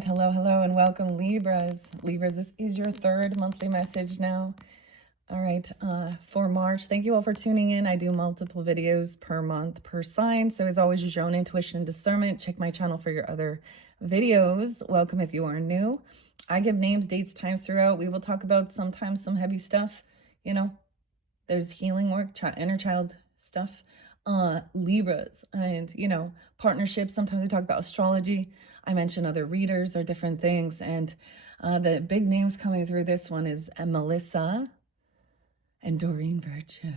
right. Hello, and welcome, Libras. Libras, this is your third monthly message now. All right, for March. Thank you all for tuning in. I do multiple videos per month per sign. So as always, use your own intuition and discernment. Check my channel for your other videos. Welcome if you are new. I give names, dates, times throughout. We will talk about sometimes some heavy stuff. You know, there's healing work, inner child stuff. Libras and, partnerships. Sometimes we talk about astrology. I mention other readers or different things. And the big names coming through this one is Melissa and Doreen Virtue.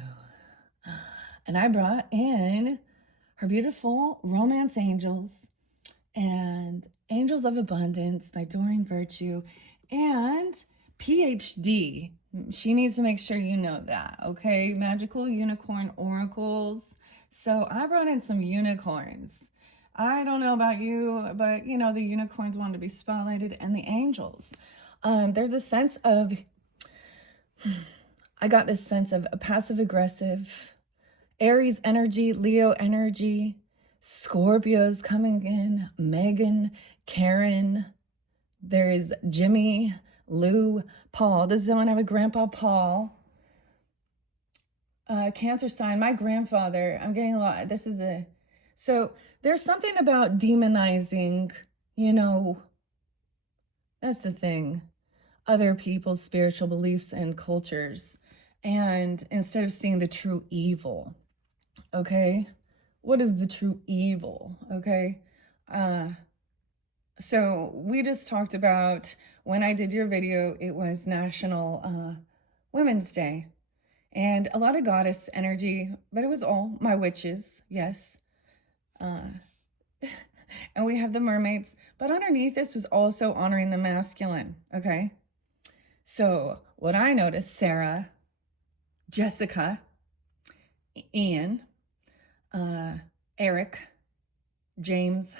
And I brought in her beautiful romance angels and Angels of Abundance by Doreen Virtue and PhD. She needs to make sure you know that, okay? Magical Unicorn Oracles. So I brought in some unicorns. I don't know about you, but the unicorns want to be spotlighted, and the angels. There's a sense of, I got this sense of a passive aggressive, Aries energy, Leo energy, Scorpio's coming in, Megan, Karen, there is Jimmy, Lou, Paul. This is someone I have a grandpa, Paul. Cancer sign, my grandfather. I'm getting a lot. So there's something about demonizing, that's the thing, other people's spiritual beliefs and cultures. And instead of seeing the true evil, okay? What is the true evil, okay? So we just talked about, when I did your video, it was National Women's Day. And a lot of goddess energy, but it was all my witches, yes. And we have the mermaids, but underneath this was also honoring the masculine, okay? So what I noticed, Sarah, Jessica, Ian, Eric, James,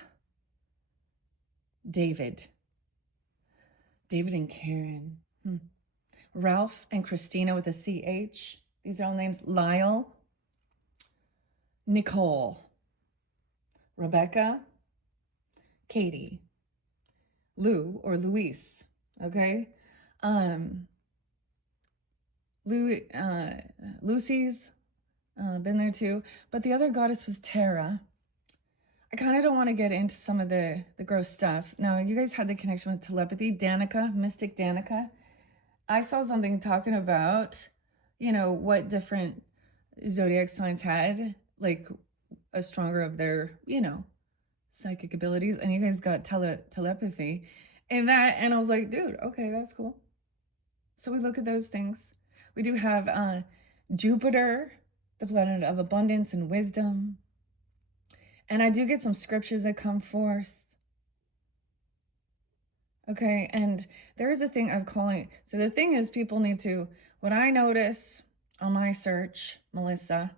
David and Karen, Ralph and Christina with a CH. These are all names. Lyle, Nicole, Rebecca, Katie, Lou or Luis, okay? Lucy's been there too. But the other goddess was Tara. I kind of don't want to get into some of the gross stuff. Now, you guys had the connection with telepathy. Danica, Mystic Danica. I saw something talking about, what different zodiac signs had, like, a stronger of their, psychic abilities. And you guys got telepathy. And I was like, dude, okay, that's cool. So we look at those things. We do have Jupiter, the planet of abundance and wisdom. And I do get some scriptures that come forth. Okay, and there is a thing of calling. So the thing is, people need to, what I notice on my search, Melissa,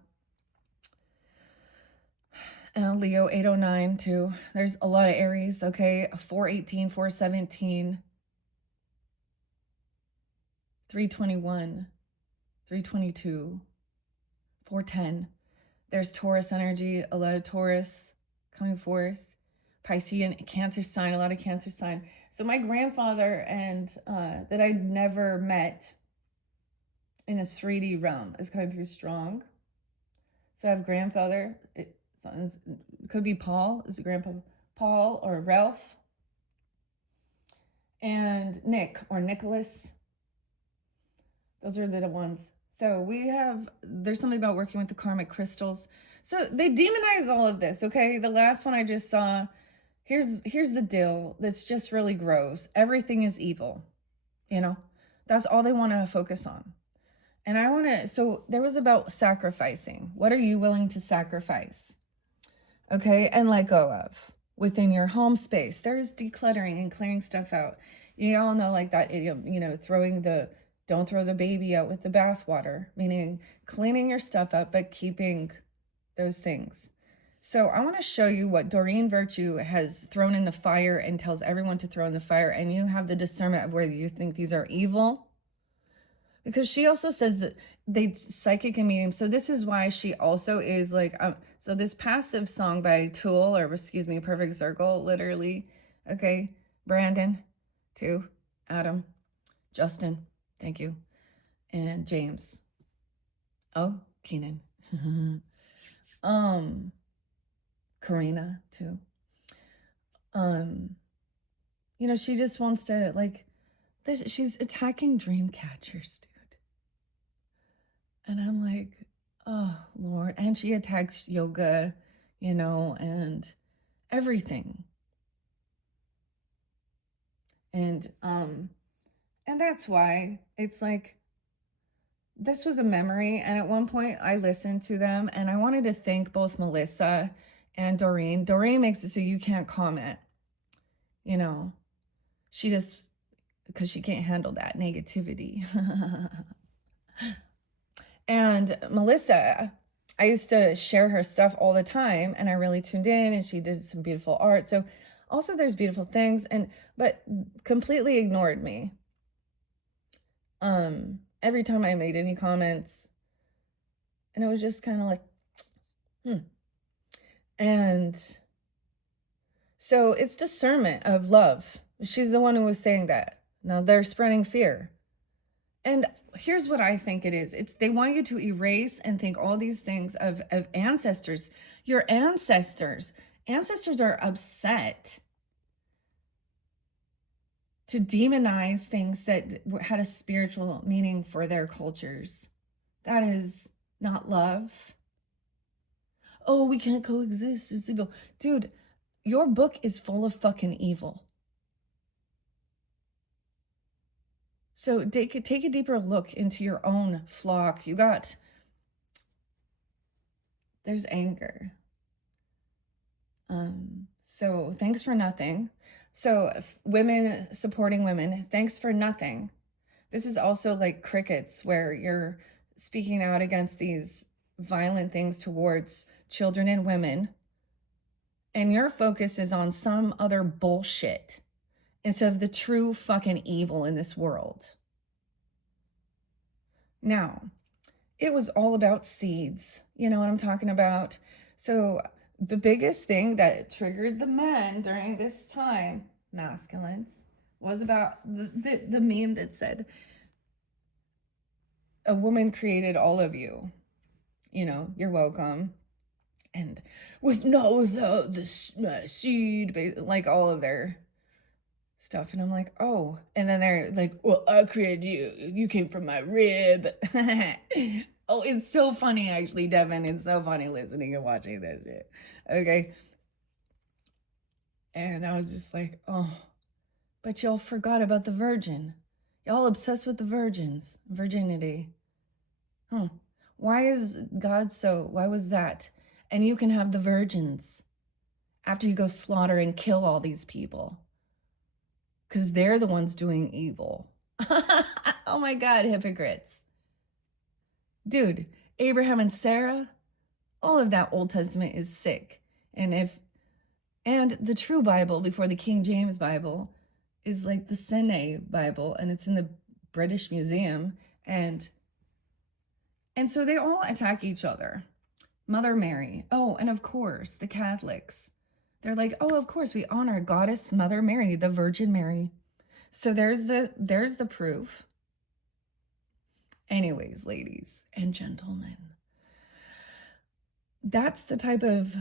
Leo 809 too. There's a lot of Aries, okay? 418, 417, 321, 322, 410. There's Taurus energy, a lot of Taurus coming forth. Piscean, Cancer sign, a lot of Cancer sign. So my grandfather and that I'd never met in the 3D realm is coming through strong. So I have grandfather. It could be Paul. Is it Grandpa Paul or Ralph? And Nick or Nicholas. Those are the ones. So there's something about working with the karmic crystals. So they demonize all of this, okay? The last one I just saw, here's the deal that's just really gross. Everything is evil, That's all they want to focus on. And so there was about sacrificing. What are you willing to sacrifice? Okay, and let go of within your home space. There is decluttering and clearing stuff out. You all know, like that idiom, don't throw the baby out with the bathwater, meaning cleaning your stuff up, but keeping those things. So I want to show you what Doreen Virtue has thrown in the fire and tells everyone to throw in the fire. And you have the discernment of whether you think these are evil. Because she also says that they psychic and medium. So this is why she also is like, so this passive song by Tool, or excuse me, Perfect Circle, literally, okay, Brandon, 2. Adam, Justin, thank you. And James. Oh, Keenan. Karina, too. You know, she just wants to, like, this, she's attacking dream catchers, dude. And I'm like, oh, Lord. And she attacks yoga, you know, and everything. And that's why it's like, this was a memory. And at one point I listened to them and I wanted to thank both Melissa and Doreen. Doreen makes it so you can't comment, you know, she just, because she can't handle that negativity. And Melissa, I used to share her stuff all the time and I really tuned in and she did some beautiful art. So also there's beautiful things, but completely ignored me. Every time I made any comments, and it was just kind of like, And so it's discernment of love. She's the one who was saying that. Now they're spreading fear. And here's what I think it is. It's they want you to erase and think all these things of ancestors. Your ancestors are upset to demonize things that had a spiritual meaning for their cultures. That is not love. Oh, we can't coexist. It's evil. Dude, your book is full of fucking evil. So take a deeper look into your own flock. There's anger. So thanks for nothing. So women supporting women, thanks for nothing. This is also like crickets, where you're speaking out against these violent things towards children and women. And your focus is on some other bullshit instead of the true fucking evil in this world. Now, it was all about seeds. You know what I'm talking about? So the biggest thing that triggered the men during this time, masculines, was about the meme that said, a woman created all of you. You know, you're welcome. And without the seed, like all of their stuff. And I'm like, oh. And then they're like, well, I created you. You came from my rib. Oh, it's so funny, actually, Devin. It's so funny listening and watching this shit. Okay. And I was just like, oh, but y'all forgot about the virgin. Y'all obsessed with the virginity. Why is God why was that? And you can have the virgins after you go slaughter and kill all these people. Because they're the ones doing evil. Oh my God, hypocrites. Dude, Abraham and Sarah, all of that Old Testament is sick. And the true Bible before the King James Bible is like the Sene Bible, and it's in the British Museum. And so they all attack each other. Mother Mary. Oh, and of course, the Catholics. They're like, oh, of course, we honor Goddess Mother Mary, the Virgin Mary. So there's the proof. Anyways, ladies and gentlemen, that's the type of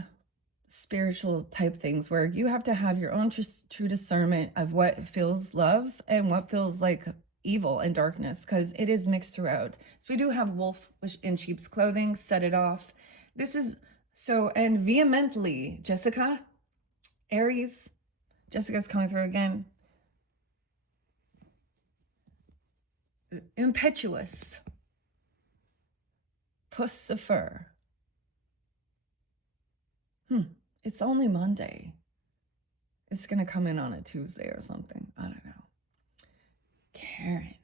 spiritual type things where you have to have your own true discernment of what feels love and what feels like evil and darkness, because it is mixed throughout. So we do have wolf in sheep's clothing, set it off. This is so, and vehemently, Jessica, Aries, Jessica's coming through again. Impetuous. Pussifer. It's only Monday. It's going to come in on a Tuesday or something. I don't know. Karen.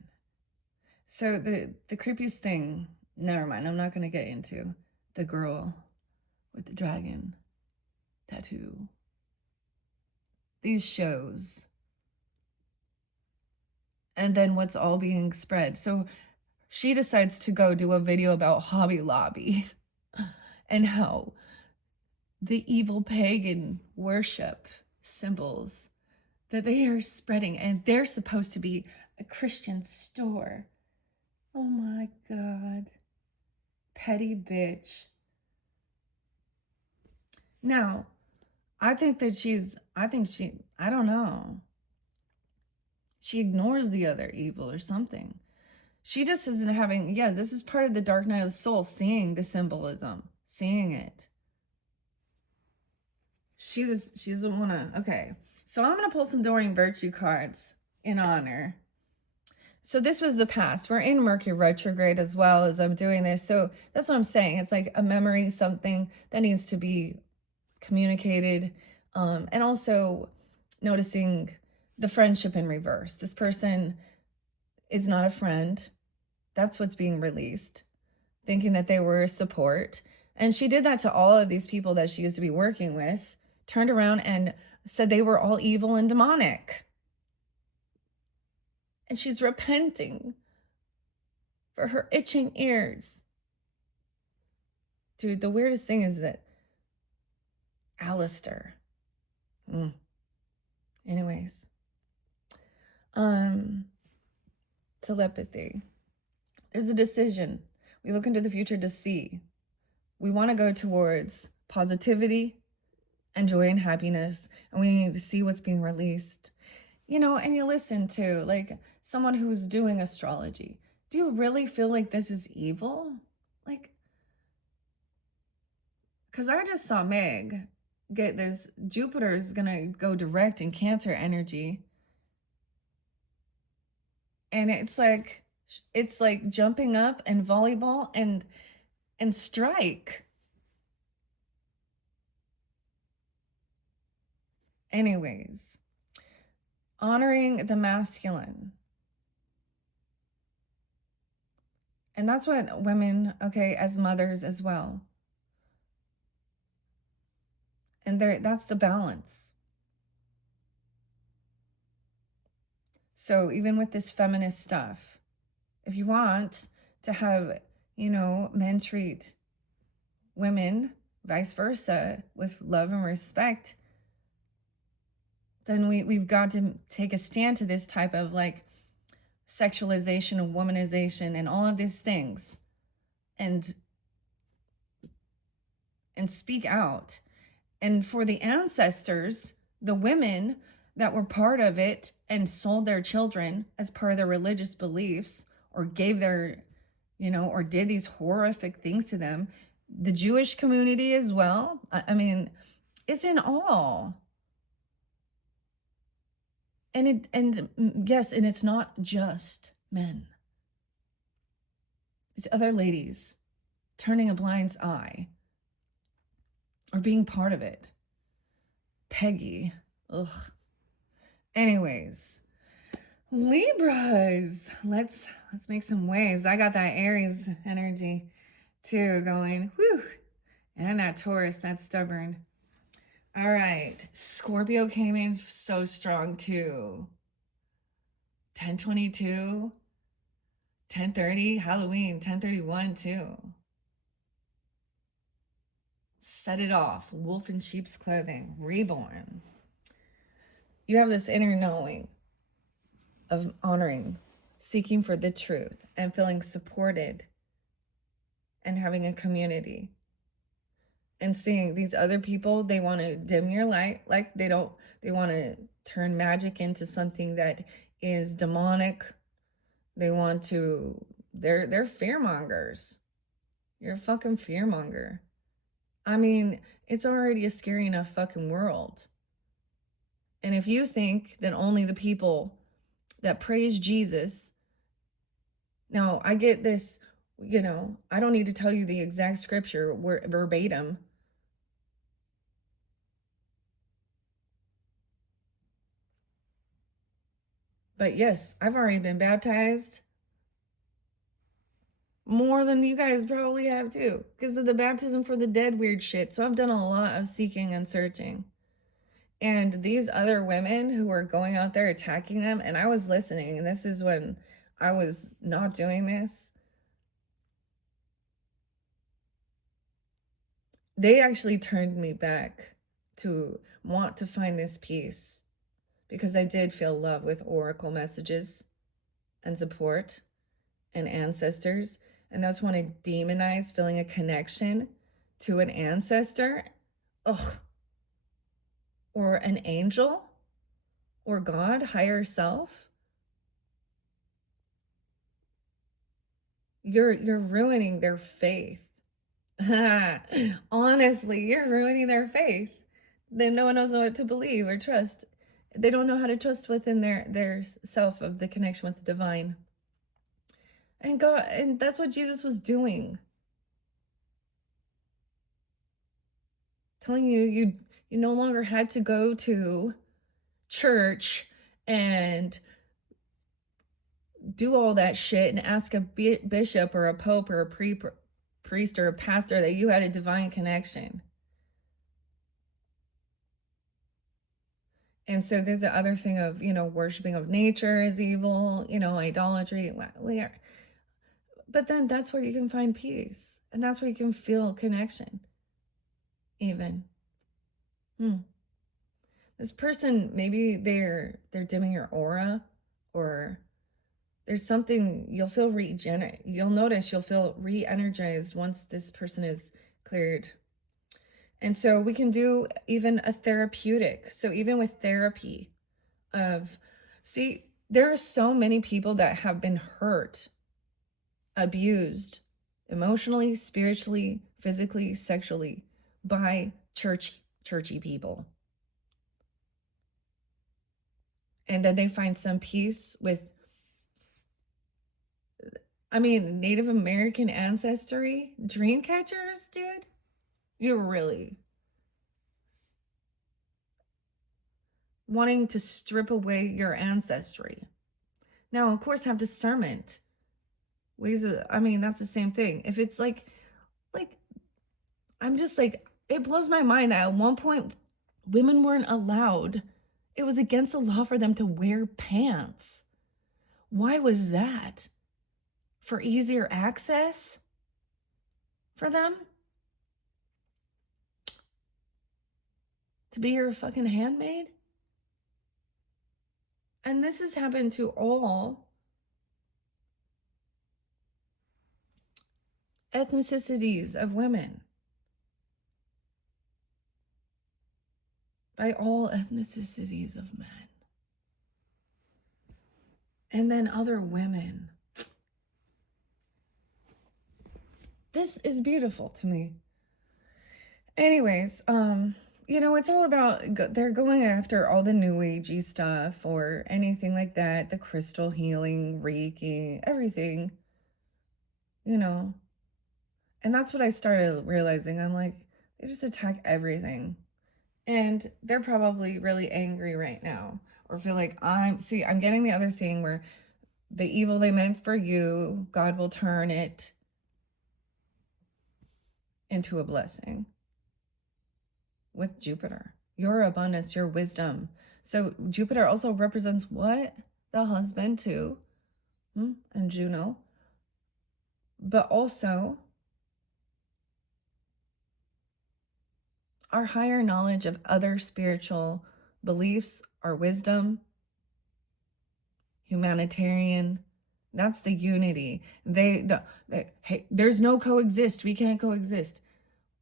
So the creepiest thing, never mind, I'm not going to get into the girl with the dragon tattoo. These shows. And then what's all being spread. So she decides to go do a video about Hobby Lobby and how the evil pagan worship symbols that they are spreading, and they're supposed to be a Christian store. Oh my God. Petty bitch. Now, I think that I don't know. She ignores the other evil or something. She just isn't having, yeah, this is part of the dark night of the soul, seeing the symbolism, seeing it. She doesn't want to, okay. So I'm going to pull some Doreen Virtue cards in honor. So this was the past. We're in Mercury retrograde as well as I'm doing this. So that's what I'm saying. It's like a memory, something that needs to be communicated. And also noticing the friendship in reverse. This person is not a friend. That's what's being released. Thinking that they were support. And she did that to all of these people that she used to be working with. Turned around and said they were all evil and demonic. And she's repenting for her itching ears. Dude, the weirdest thing is that Alistair. Anyways. Telepathy. There's a decision. We look into the future to see. We want to go towards positivity and joy and happiness. And we need to see what's being released. You know, and you listen to like someone who's doing astrology. Do you really feel like this is evil? Like, because I just saw Meg get this. Jupiter's going to go direct in Cancer energy. And it's like jumping up and volleyball and strike. Anyways, honoring the masculine. And that's what women, okay, as mothers as well. And that's the balance. So even with this feminist stuff, if you want to have, you know, men treat women, vice versa, with love and respect, then we've got to take a stand to this type of like sexualization and womanization and all of these things and speak out. And for the ancestors, the women that were part of it and sold their children as part of their religious beliefs or gave their, you know, or did these horrific things to them, the Jewish community as well. I mean, it's in all. And yes, and it's not just men. It's other ladies turning a blind eye or being part of it. Peggy. Ugh. Anyways, Libras. Let's make some waves. I got that Aries energy too going. Whew. And that Taurus, that's stubborn. All right. Scorpio came in so strong too. 10/22, 10/30, Halloween, 10/31 too. Set it off. Wolf in sheep's clothing. Reborn. You have this inner knowing of honoring, seeking for the truth, and feeling supported and having a community. And seeing these other people, they want to dim your light. Like they want to turn magic into something that is demonic. They want to, they're fear mongers. You're a fucking fear monger. I mean, it's already a scary enough fucking world. And if you think that only the people that praise Jesus, now I get this, you know, I don't need to tell you the exact scripture verbatim. But yes, I've already been baptized more than you guys probably have too, because of the baptism for the dead weird shit. So I've done a lot of seeking and searching. And these other women who were going out there attacking them, and I was listening, and this is when I was not doing this. They actually turned me back to want to find this peace because I did feel love with oracle messages and support and ancestors. And that's when I demonize feeling a connection to an ancestor, ugh, or an angel, or God, higher self. You're ruining their faith. Honestly, you're ruining their faith. Then no one knows what to believe or trust. They don't know how to trust within their self of the connection with the divine. And God, and that's what Jesus was doing. Telling you no longer had to go to church and do all that shit and ask a bishop or a pope or a priest or a pastor that you had a divine connection. And so there's the other thing of, worshiping of nature is evil, idolatry. But then that's where you can find peace. And that's where you can feel connection. Even. This person, maybe they're dimming your aura, or there's something you'll feel you'll notice you'll feel re-energized once this person is cleared. And so we can do even a therapeutic. So even with therapy there are so many people that have been hurt, abused, emotionally, spiritually, physically, sexually by churchy people. And then they find some peace with, Native American ancestry, dream catchers, dude. You're really wanting to strip away your ancestry. Now, of course, have discernment. That's the same thing. If it's like, I'm just like, it blows my mind that at one point, women weren't allowed. It was against the law for them to wear pants. Why was that? For easier access for them? To be your fucking handmaid? And this has happened to all ethnicities of women. By all ethnicities of men. And then other women. This is beautiful to me. Anyways, it's all about, they're going after all the new agey stuff or anything like that, the crystal healing, Reiki, everything, and that's what I started realizing. I'm like, they just attack everything. And they're probably really angry right now, or feel like I'm getting the other thing where the evil they meant for you, God will turn it into a blessing. With Jupiter, your abundance, your wisdom. So Jupiter also represents what? The husband too, and Juno. But also our higher knowledge of other spiritual beliefs, our wisdom, humanitarian. That's the unity. Hey, there's no coexist. We can't coexist.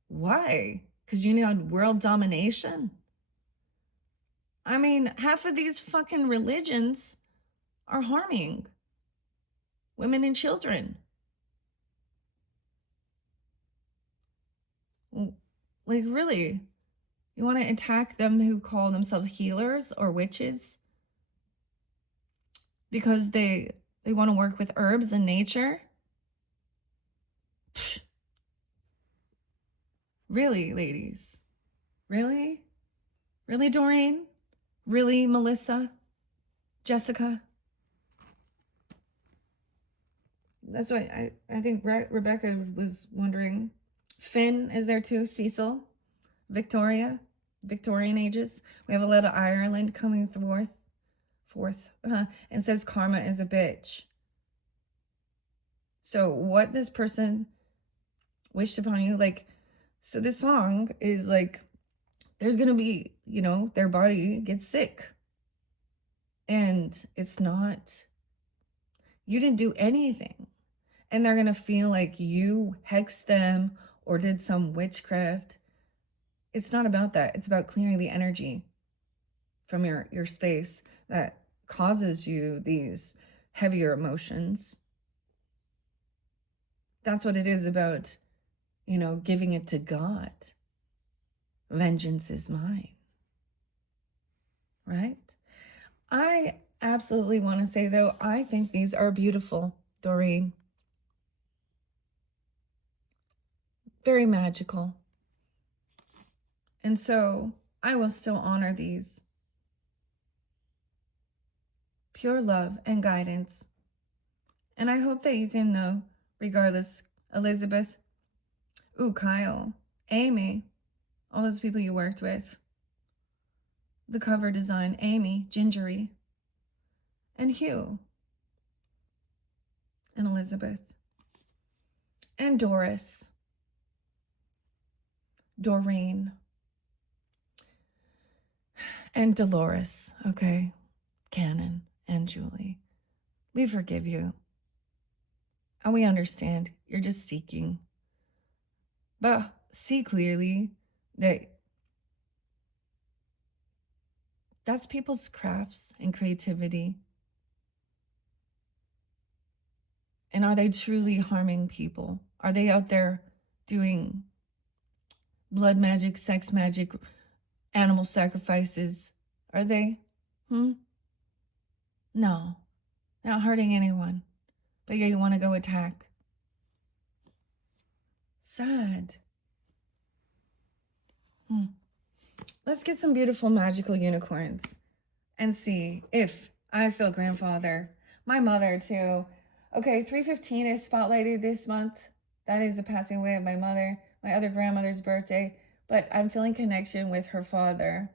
Why? Because you need world domination? Half of these fucking religions are harming women and children. Like, really? You want to attack them who call themselves healers or witches? Because they want to work with herbs and nature? Psh. Really, ladies? Really? Really, Doreen? Really, Melissa? Jessica? That's why I think Rebecca was wondering. Finn is there too. Cecil? Victoria? Victorian ages. We have a lot of Ireland coming forth. And says karma is a bitch. So what this person wished upon you, so this song is like, there's gonna be, their body gets sick. And it's not, you didn't do anything. And they're going to feel like you hexed them or did some witchcraft. It's not about that. It's about clearing the energy from your space that causes you these heavier emotions. That's what it is about, giving it to God. Vengeance is mine. Right? I absolutely want to say, though, I think these are beautiful, Doreen. Very magical. And so I will still honor these. Pure love and guidance. And I hope that you can know, regardless, Elizabeth, Kyle, Amy, all those people you worked with, the cover design, Amy, Gingery, and Hugh, and Elizabeth, and Doris, Doreen, and Dolores, okay, Cannon, and Julie. We forgive you. And we understand you're just seeking. But see clearly that that's people's crafts and creativity. And are they truly harming people? Are they out there doing blood magic, sex magic, animal sacrifices? Are they? No, not hurting anyone. But yeah, you want to go attack. Sad. Let's get some beautiful magical unicorns and see if I feel grandfather. My mother too. Okay, 315 is spotlighted this month. That is the passing away of my mother, my other grandmother's birthday. But I'm feeling connection with her father.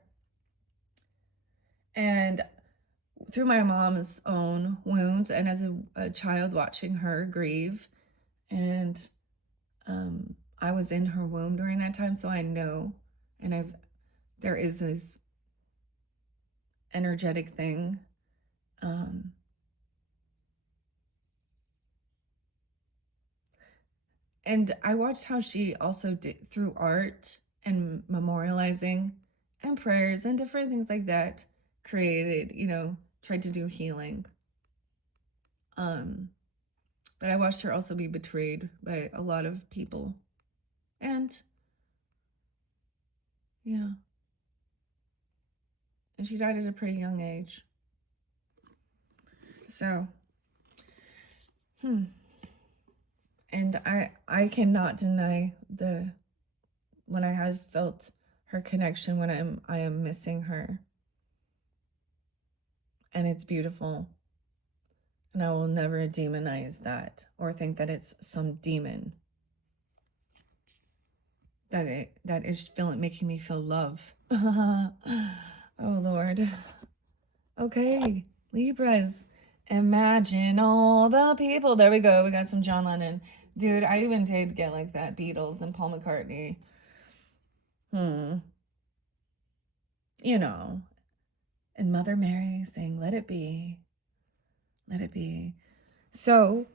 And through my mom's own wounds, and as a child watching her grieve, and I was in her womb during that time, so I know, and there is this energetic thing. And I watched how she also did through art and memorializing and prayers and different things like that, created, tried to do healing. But I watched her also be betrayed by a lot of people. And yeah. And she died at a pretty young age. So, and I cannot deny when I have felt her connection, when I am missing her. And it's beautiful. And I will never demonize that or think that it's some demon that is making me feel love. Oh Lord. Okay, Libras. Imagine all the people. There we go. We got some John Lennon. Dude, I even did get like that Beatles and Paul McCartney. And Mother Mary saying, let it be. Let it be. So,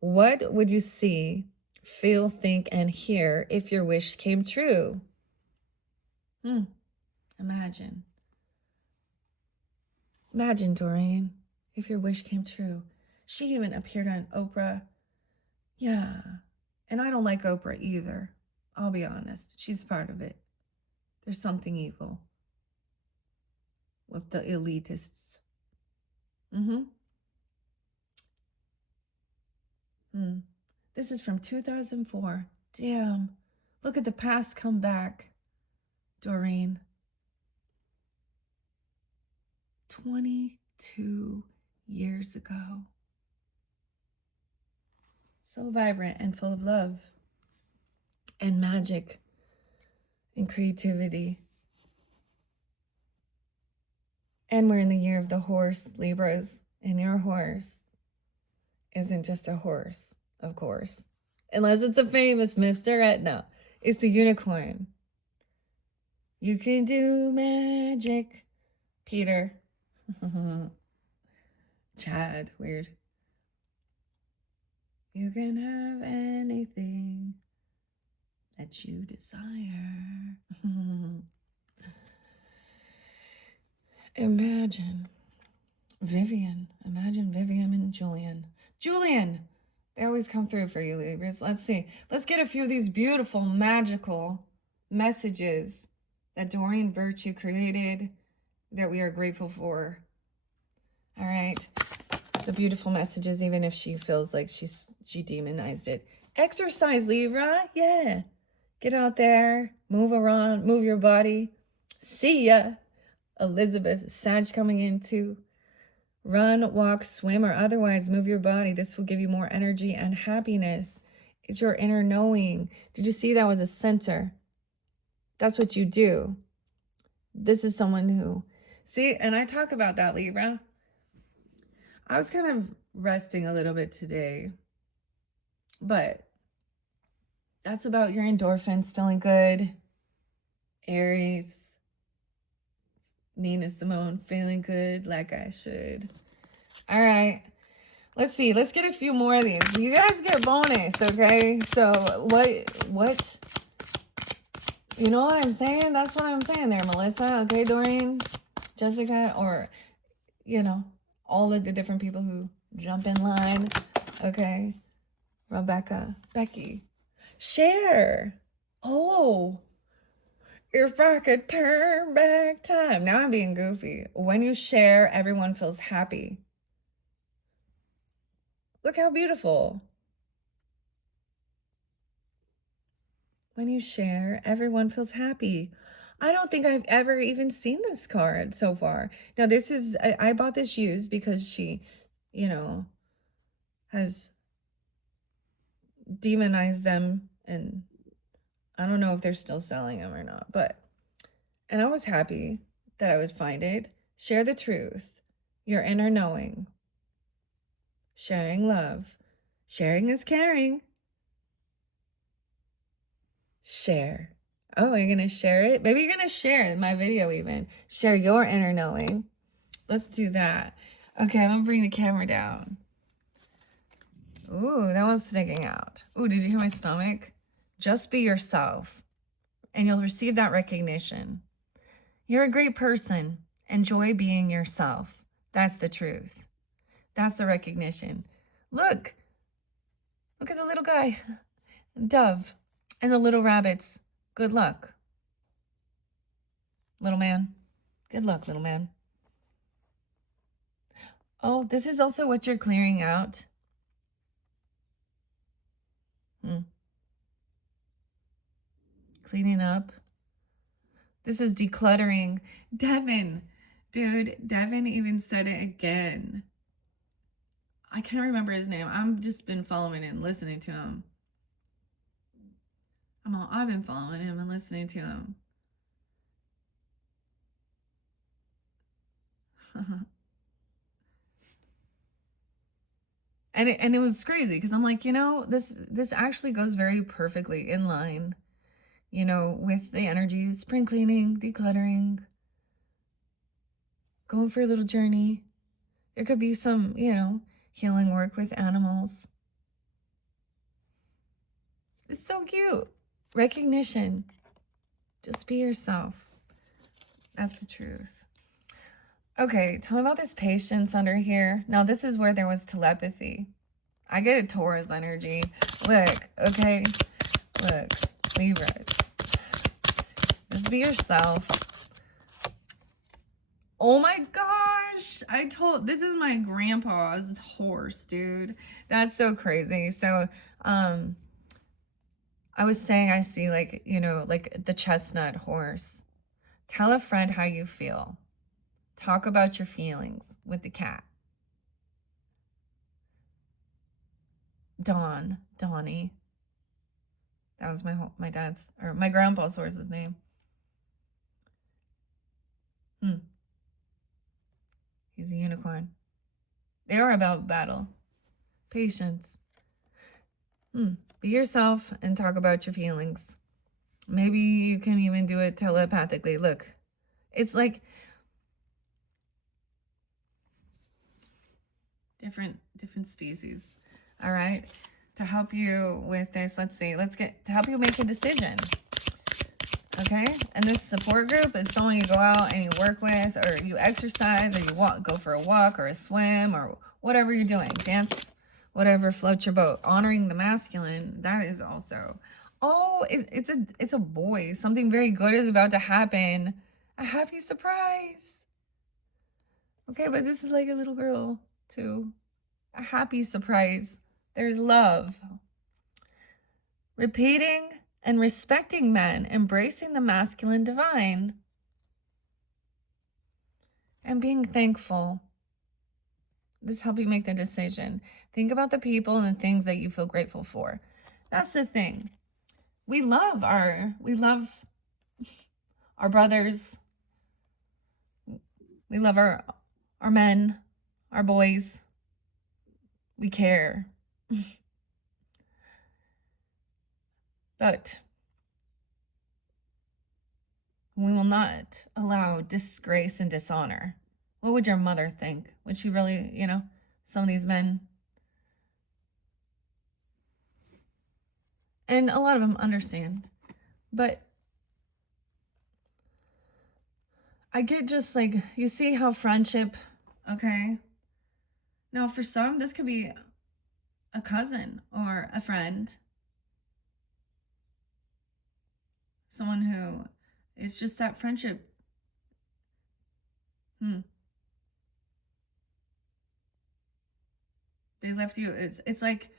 what would you see, feel, think, and hear if your wish came true? Imagine. Imagine, Doreen, if your wish came true. She even appeared on Oprah. Yeah. And I don't like Oprah either. I'll be honest. She's part of it. There's something evil with the elitists. This is from 2004. Damn. Look at the past come back, Doreen. 22 years ago. So vibrant and full of love and magic and creativity. And we're in the year of the horse, Libras, and your horse isn't just a horse, of course. Unless it's the famous Mr. Etna. It's the unicorn. You can do magic, Peter. Chad, weird. You can have anything that you desire. Imagine Vivian and Julian. Julian! They always come through for you, Libras. Let's see. Let's get a few of these beautiful, magical messages that Doreen Virtue created that we are grateful for. All right. The beautiful messages, even if she feels like she demonized it. Exercise, Libra. Yeah. Get out there. Move around. Move your body. See ya. Elizabeth, Sag coming in too. Run, walk, swim, or otherwise move your body. This will give you more energy and happiness. It's your inner knowing. Did you see that was a center? That's what you do. This is someone who... See, and I talk about that, Libra. I was kind of resting a little bit today. But that's about your endorphins, feeling good. Aries. Nina Simone, feeling good like I should. All right. Let's see. Let's get a few more of these. You guys get bonus, okay? So what? You know what I'm saying? That's what I'm saying there, Melissa. Okay, Doreen, Jessica, or, you know, all of the different people who jump in line. Okay. Rebecca, Becky. Share. Oh. If I could turn back time. Now I'm being goofy. When you share, everyone feels happy. Look how beautiful. When you share, everyone feels happy. I don't think I've ever even seen this card so far. Now this is, I bought this used because she, you know, has demonized them, and I don't know if they're still selling them or not, but, and I was happy that I would find it. Share the truth, your inner knowing. Sharing love. Sharing is caring. Share. Oh, you're going to share it? Maybe you're going to share my video even. Share your inner knowing. Let's do that. Okay, I'm going to bring the camera down. Ooh, that one's sticking out. Ooh, did you hear my stomach? Just be yourself, and you'll receive that recognition. You're a great person. Enjoy being yourself. That's the truth. That's the recognition. Look. Look at the little guy. Dove. And the little rabbits. Good luck. Little man. Good luck, little man. Oh, this is also what you're clearing out. Cleaning up. This is decluttering. Devin. Dude, Devin even said it again. I can't remember his name. I've just been following him, listening to him. I've been following him and listening to him. And it was crazy because I'm like, you know, this actually goes very perfectly in line, you know, with the energy, spring cleaning, decluttering, going for a little journey. There could be some, you know, healing work with animals. It's so cute. Recognition. Just be yourself. That's the truth. Okay, tell me about this patience under here. Now, this is where there was telepathy. I get a Taurus energy. Look, okay? Look, Libra. Just be yourself. Oh my gosh! This is my grandpa's horse, dude. That's so crazy. So, I was saying I see, like, you know, like the chestnut horse. Tell a friend how you feel. Talk about your feelings with the cat. Donnie. That was my dad's, or my grandpa's horse's name. He's a unicorn. They are about battle. Patience. Be yourself and talk about your feelings. Maybe you can even do it telepathically. Look, it's like different species. All right. To help you with this, let's see. To help you make a decision. Okay, and this support group is someone you go out and you work with, or you exercise, or you go for a walk or a swim, or whatever you're doing, dance, whatever floats your boat. Honoring the masculine, that is also, oh, it's a boy. Something very good is about to happen. A happy surprise. Okay, but this is like a little girl too. A happy surprise. There's love. Repeating and respecting men, embracing the masculine divine, and being thankful. This helps you make the decision. Think about the people and the things that you feel grateful for. That's the thing. We love our brothers. We love our men, our boys. We care. But we will not allow disgrace and dishonor. What would your mother think? Would she really, some of these men? And a lot of them understand. But I get just like, you see how friendship, okay? Now, for some, this could be a cousin or a friend. Someone who is just that friendship. They left you. It's like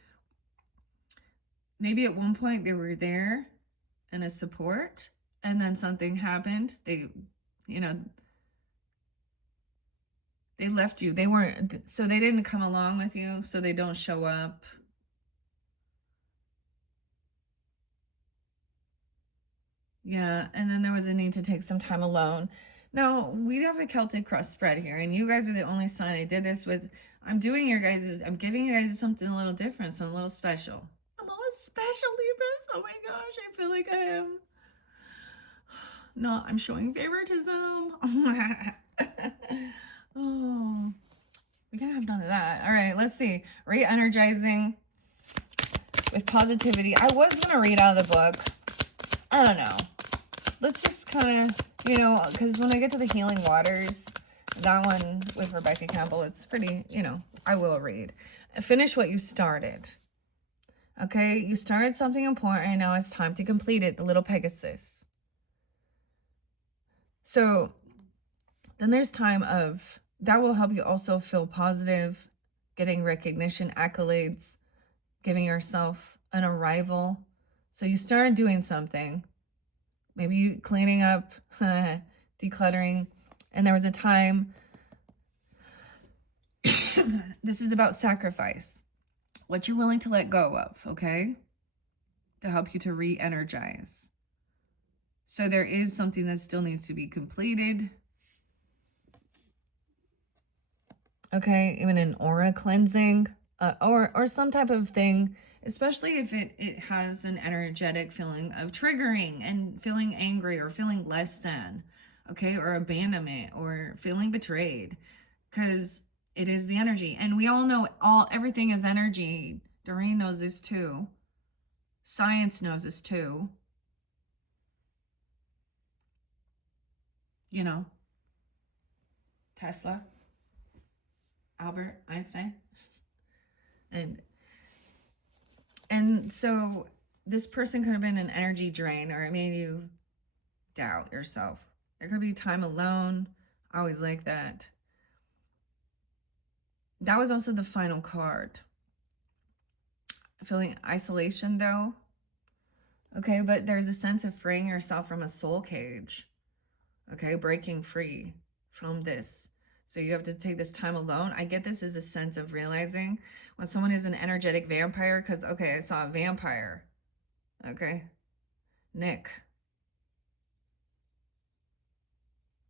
maybe at one point they were there and a support, and then something happened. They left you. They weren't, so they didn't come along with you, so they don't show up. Yeah, and then there was a need to take some time alone. Now, we have a Celtic cross spread here, and you guys are the only sign I did this with. I'm giving you guys something a little different, something a little special. I'm always special, Libras. Oh my gosh, I feel like I am. No, I'm showing favoritism. Oh, we can't have none of that. All right, let's see. Re-energizing with positivity. I was going to read out of the book. I don't know. Let's just kind of, because when I get to the healing waters, that one with Rebecca Campbell, it's pretty, I will read. Finish what you started. Okay, you started something important and now it's time to complete it, the little Pegasus. So then there's time of, that will help you also feel positive, getting recognition, accolades, giving yourself an arrival. So you started doing something, maybe cleaning up, decluttering, and there was a time, this is about sacrifice, what you're willing to let go of, okay, to help you to re-energize. So there is something that still needs to be completed. Okay, even an aura cleansing, or some type of thing, especially if it has an energetic feeling of triggering and feeling angry or feeling less than, okay, or abandonment or feeling betrayed, because it is the energy. And we all know everything is energy. Doreen knows this too. Science knows this too. Tesla, Albert Einstein. And so this person could have been an energy drain, or it made you doubt yourself. There could be time alone. I always like that. That was also the final card. Feeling isolation though. Okay, but there's a sense of freeing yourself from a soul cage. Okay, breaking free from this. So you have to take this time alone. I get this as a sense of realizing when someone is an energetic vampire, because, okay, I saw a vampire. Okay, Nick.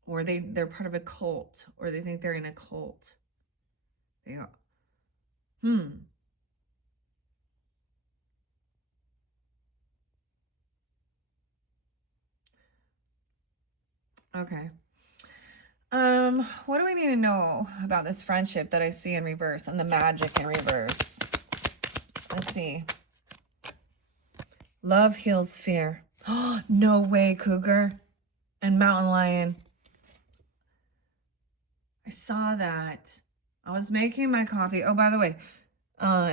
Or they're part of a cult, or they think they're in a cult. They are. Okay. What do we need to know about this friendship that I see in reverse and the magic in reverse? Let's see. Love heals fear. Oh, no way, Cougar and Mountain Lion. I saw that. I was making my coffee. Oh, by the way,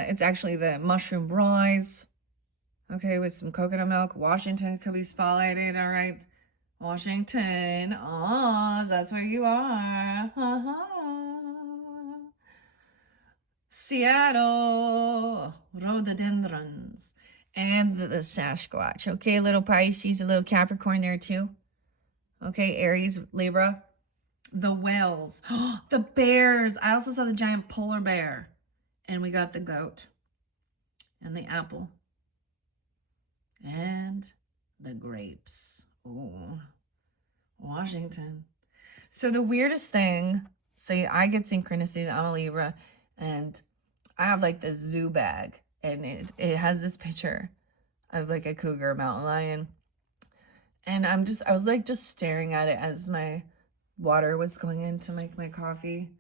it's actually the mushroom rise. Okay, with some coconut milk. Washington could be spotlighted, all right? Washington. Oh, that's where you are. Seattle. Rhododendrons. And the Sasquatch. Okay, a little Pisces, a little Capricorn there too. Okay, Aries, Libra. The whales. The bears. I also saw the giant polar bear. And we got the goat. And the apple. And the grapes. Oh, Washington. So the weirdest thing, say I get synchronicities, I'm a Libra, and I have like this zoo bag, and it has this picture of like a cougar, mountain lion, and I was like just staring at it as my water was going in to make my coffee,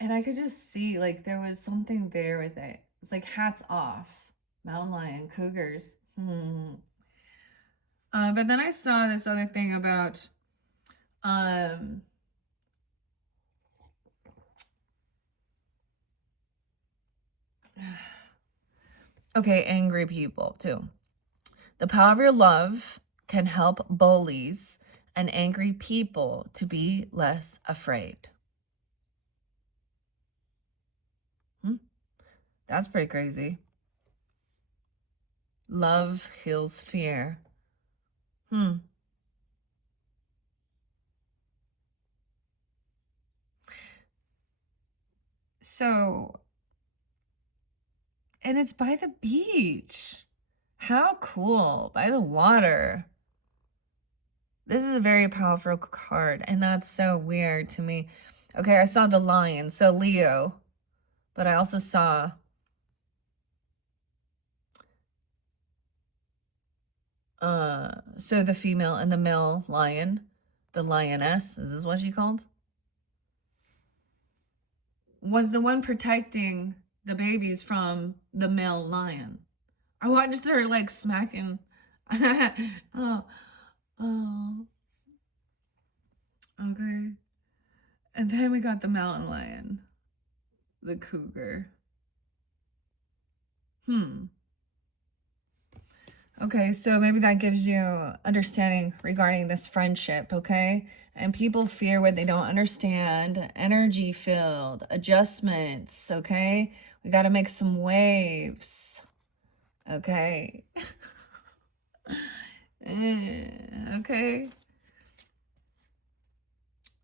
and I could just see like there was something there with it. It's like hats off, mountain lion, cougars. But then I saw this other thing about okay, angry people too. The power of your love can help bullies and angry people to be less afraid. That's pretty crazy. Love heals fear. So, and it's by the beach. How cool. By the water. This is a very powerful card, and that's so weird to me. Okay, I saw the lion, so Leo, but I also saw so the female and the male lion, the lioness, is this what she called? Was the one protecting the babies from the male lion. I watched her like smacking. Oh, okay. And then we got the mountain lion, the cougar. Okay, so maybe that gives you understanding regarding this friendship, okay? And people fear what they don't understand. Energy field, adjustments, okay? We got to make some waves, okay? Okay.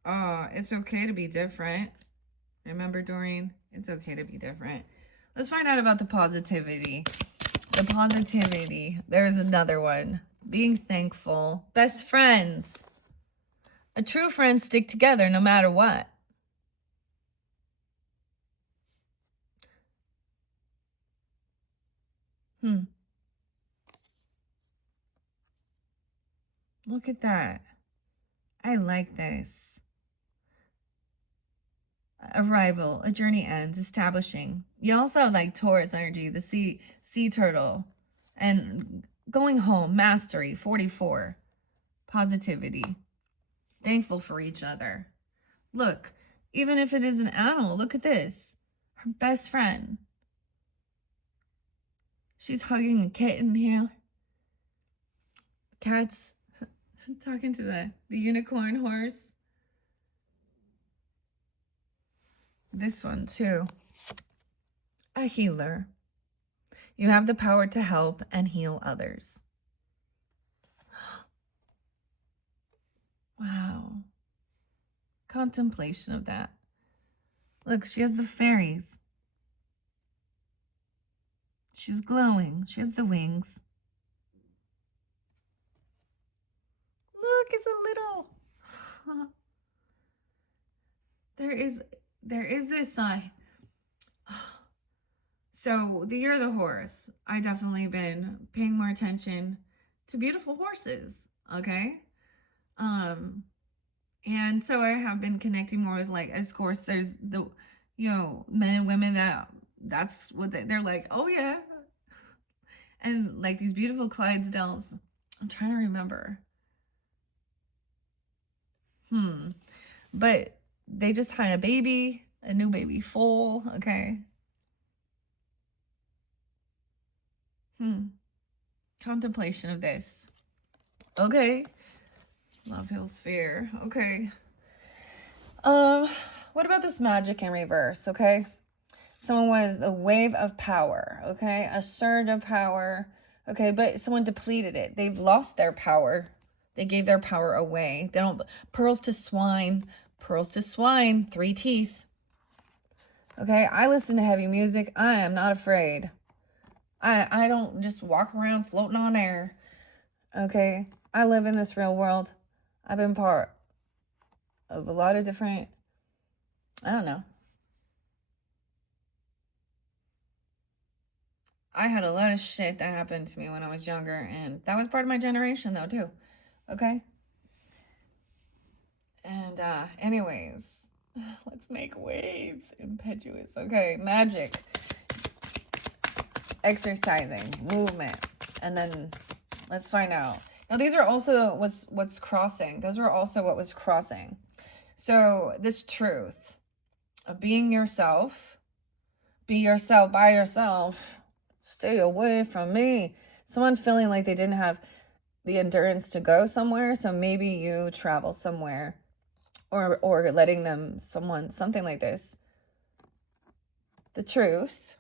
Oh, it's okay to be different. Remember, Doreen? It's okay to be different. Let's find out about the positivity. The positivity. There's another one. Being thankful. Best friends. A true friend stick together no matter what. Look at that. I like this. Arrival. A journey ends. Establishing. You also have like Taurus energy, the sea turtle. And going home. Mastery. 44. Positivity. Thankful for each other. Look, even if it is an animal, look at this. Her best friend. She's hugging a kitten here. Cat's talking to the unicorn horse. This one too. A healer. You have the power to help and heal others. Wow. Contemplation of that. Look, she has the fairies. She's glowing. She has the wings. Look, it's a little. There is this so the year of the horse, I definitely been paying more attention to beautiful horses, okay? And so I have been connecting more with, like, of course, there's the, men and women that's what they're like, oh yeah. And like these beautiful Clydesdales. I'm trying to remember. But they just had a baby, a new baby foal. Okay. Contemplation of this. Okay. Love Hills Sphere. Okay. What about this magic in reverse? Okay. Someone was a wave of power. Okay. A surge of power. Okay. But someone depleted it. They've lost their power. They gave their power away. They don't. Pearls to swine. Pearls to swine. 3 teeth. Okay. I listen to heavy music. I am not afraid. I don't just walk around floating on air. Okay. I live in this real world. I've been part of a lot of different, I don't know. I had a lot of shit that happened to me when I was younger, and that was part of my generation though too. Okay. And anyways, let's make waves. Impetuous. Okay, magic. Exercising, movement. And then let's find out. Now these are also what's crossing. Those were also what was crossing. So this truth of being yourself, be yourself by yourself, stay away from me. Someone feeling like they didn't have the endurance to go somewhere, so maybe you travel somewhere, or letting them, something like this. The truth.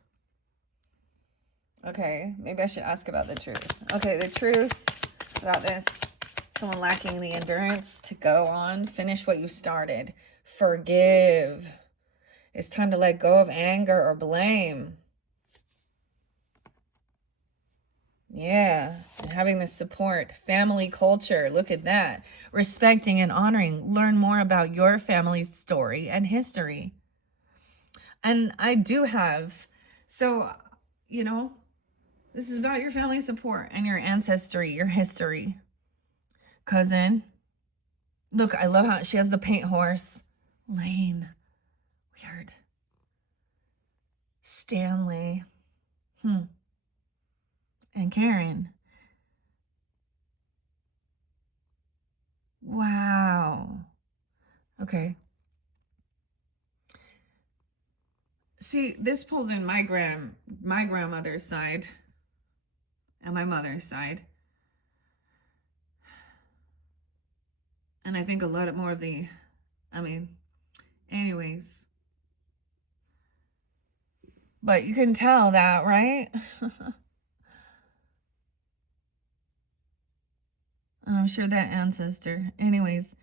Okay, maybe I should ask about the truth. Okay, the truth about this. Someone lacking the endurance to go on, finish what you started. Forgive. It's time to let go of anger or blame. Yeah, and having the support. Family culture, look at that. Respecting and honoring. Learn more about your family's story and history. And I do have, so, this is about your family support and your ancestry, your history. Cousin. Look, I love how she has the paint horse. Lane. Weird. Stanley. And Karen. Wow. Okay. See, this pulls in my grandmother's side and my mother's side. And I think a lot more of the, anyways. But you can tell that, right? And I'm sure that ancestor. Anyways,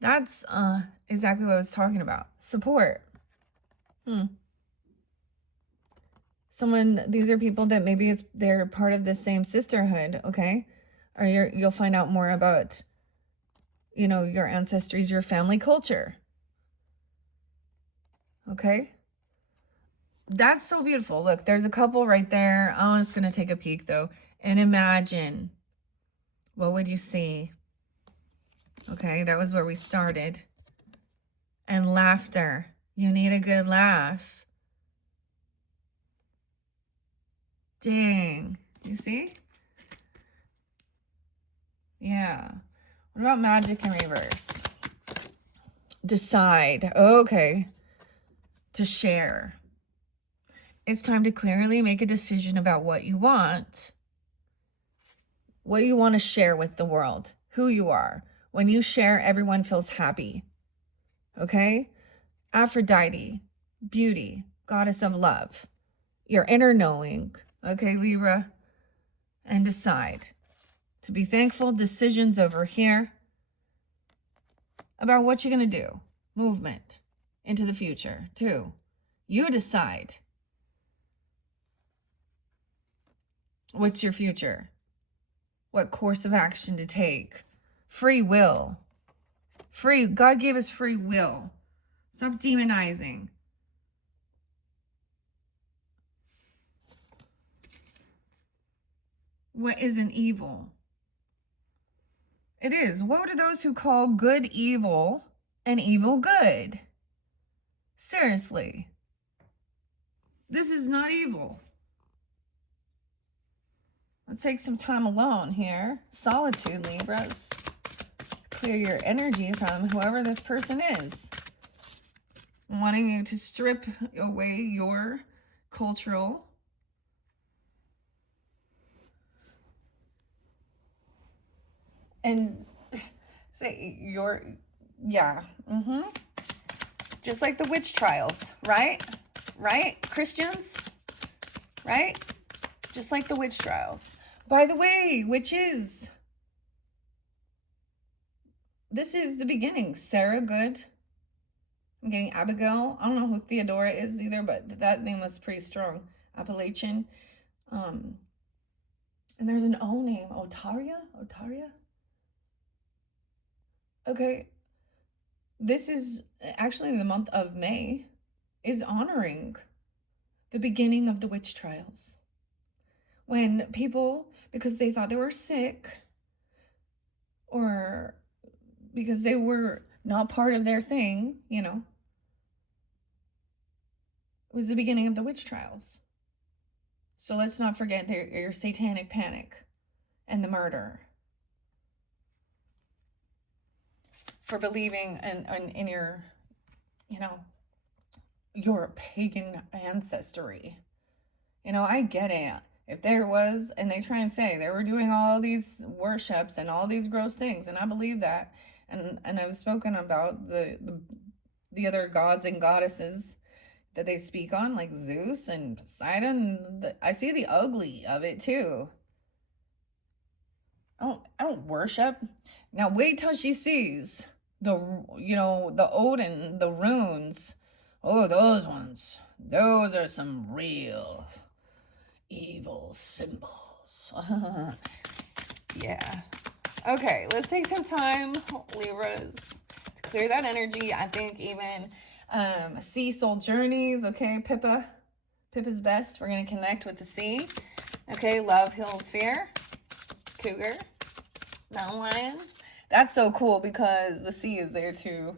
that's exactly what I was talking about. Support. These are people that maybe they're part of the same sisterhood, okay? Or you'll find out more about, your ancestries, your family culture. Okay? That's so beautiful. Look, there's a couple right there. I'm just going to take a peek though and imagine. What would you see? Okay, that was where we started. And laughter. You need a good laugh. Dang. You see? Yeah. What about magic in reverse? Decide. Okay. To share. It's time to clearly make a decision about what you want. What you want to share with the world. Who you are. When you share, everyone feels happy. Okay? Aphrodite. Beauty. Goddess of love. Your inner knowing. Okay, Libra? And decide. To be thankful. Decisions over here. About what you're going to do. Movement. Into the future, too. You decide. What's your future? What course of action to take? Free will. God gave us free will. Stop demonizing. What isn't evil? It is. Woe to those who call good evil and evil good. Seriously. This is not evil. Let's take some time alone here. Solitude, Libras. Clear your energy from whoever this person is. Wanting you to strip away your cultural and say your, yeah, just like the witch trials, right? Right, Christians? Right? Just like the witch trials. By the way, witches, this is the beginning. Sarah Good. I'm getting Abigail. I don't know who Theodora is either, but that name was pretty strong. Appalachian. And there's an O name. Otaria? Okay. This is actually the month of May is honoring the beginning of the witch trials. When people, because they thought they were sick or because they were not part of their thing, you know, it was the beginning of the witch trials. So let's not forget your satanic panic and the murder for believing in your, you know, your pagan ancestry. You know, I get it. If there was, and they try and say they were doing all these worships and all these gross things, and I believe that, and I've spoken about the other gods and goddesses that they speak on, like Zeus and Poseidon. I see the ugly of it too. I don't worship. Now wait till she sees the, you know, the Odin, the runes. Oh, those ones. Those are some real evil symbols. Yeah. Okay, let's take some time, Libras, to clear that energy. I think even sea soul journeys. Okay, Pippa's best. We're gonna connect with the sea. Okay, love heals fear. Cougar, mountain lion. That's so cool because the sea is there too.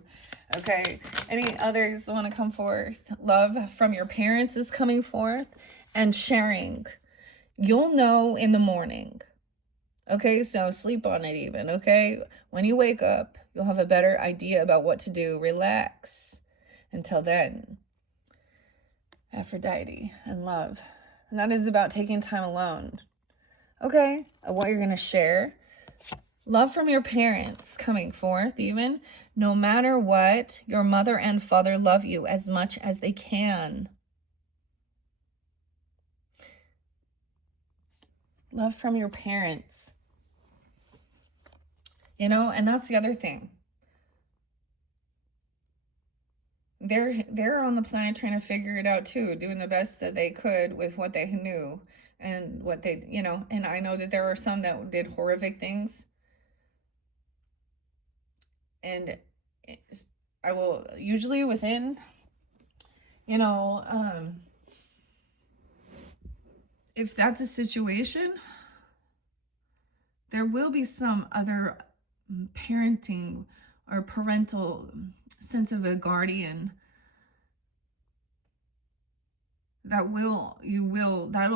Okay, any others want to come forth? Love from your parents is coming forth, and sharing. You'll know in the morning. Okay, so sleep on it even, okay? When you wake up, you'll have a better idea about what to do. Relax. Until then, Aphrodite and love. And that is about taking time alone. Okay, what you're going to share. Love from your parents coming forth even. No matter what, your mother and father love you as much as they can. Love from your parents. You know, and that's the other thing. They're on the planet trying to figure it out too, doing the best that they could with what they knew and what they, you know, and I know that there are some that did horrific things. And I will usually within, you know, if that's a situation, there will be some other parenting or parental sense of a guardian that'll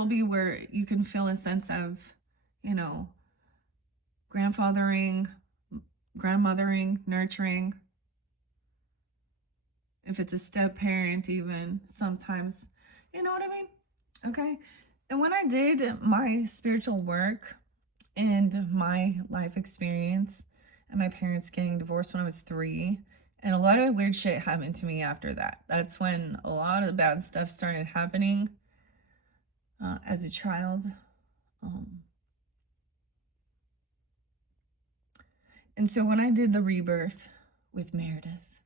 be where you can feel a sense of, you know, grandfathering, grandmothering, nurturing. If it's a step parent, even sometimes, you know what I mean? Okay. And when I did my spiritual work and my life experience and my parents getting divorced when I was 3, and a lot of weird shit happened to me after that. That's when a lot of the bad stuff started happening as a child. And so when I did the rebirth with Meredith,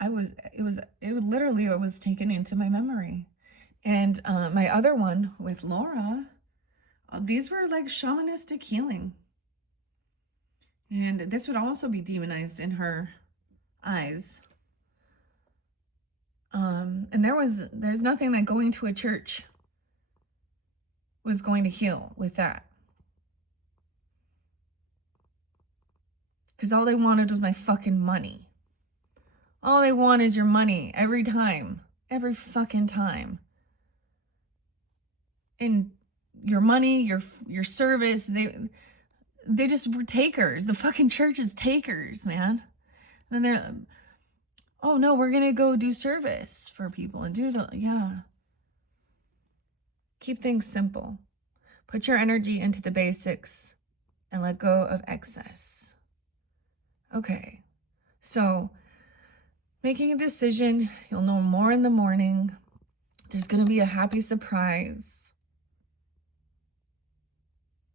I was taken into my memory. And my other one with Laura, these were like shamanistic healing. And this would also be demonized in her eyes. And there's nothing that going to a church was going to heal with that. Because all they wanted was my fucking money. All they want is your money every time. Every fucking time. And your money, your service, they just were takers. The fucking church is takers, man. And they're, oh no, we're gonna go do service for people and do the, yeah. Keep things simple. Put your energy into the basics and let go of excess. Okay, so making a decision, you'll know more in the morning. There's gonna be a happy surprise.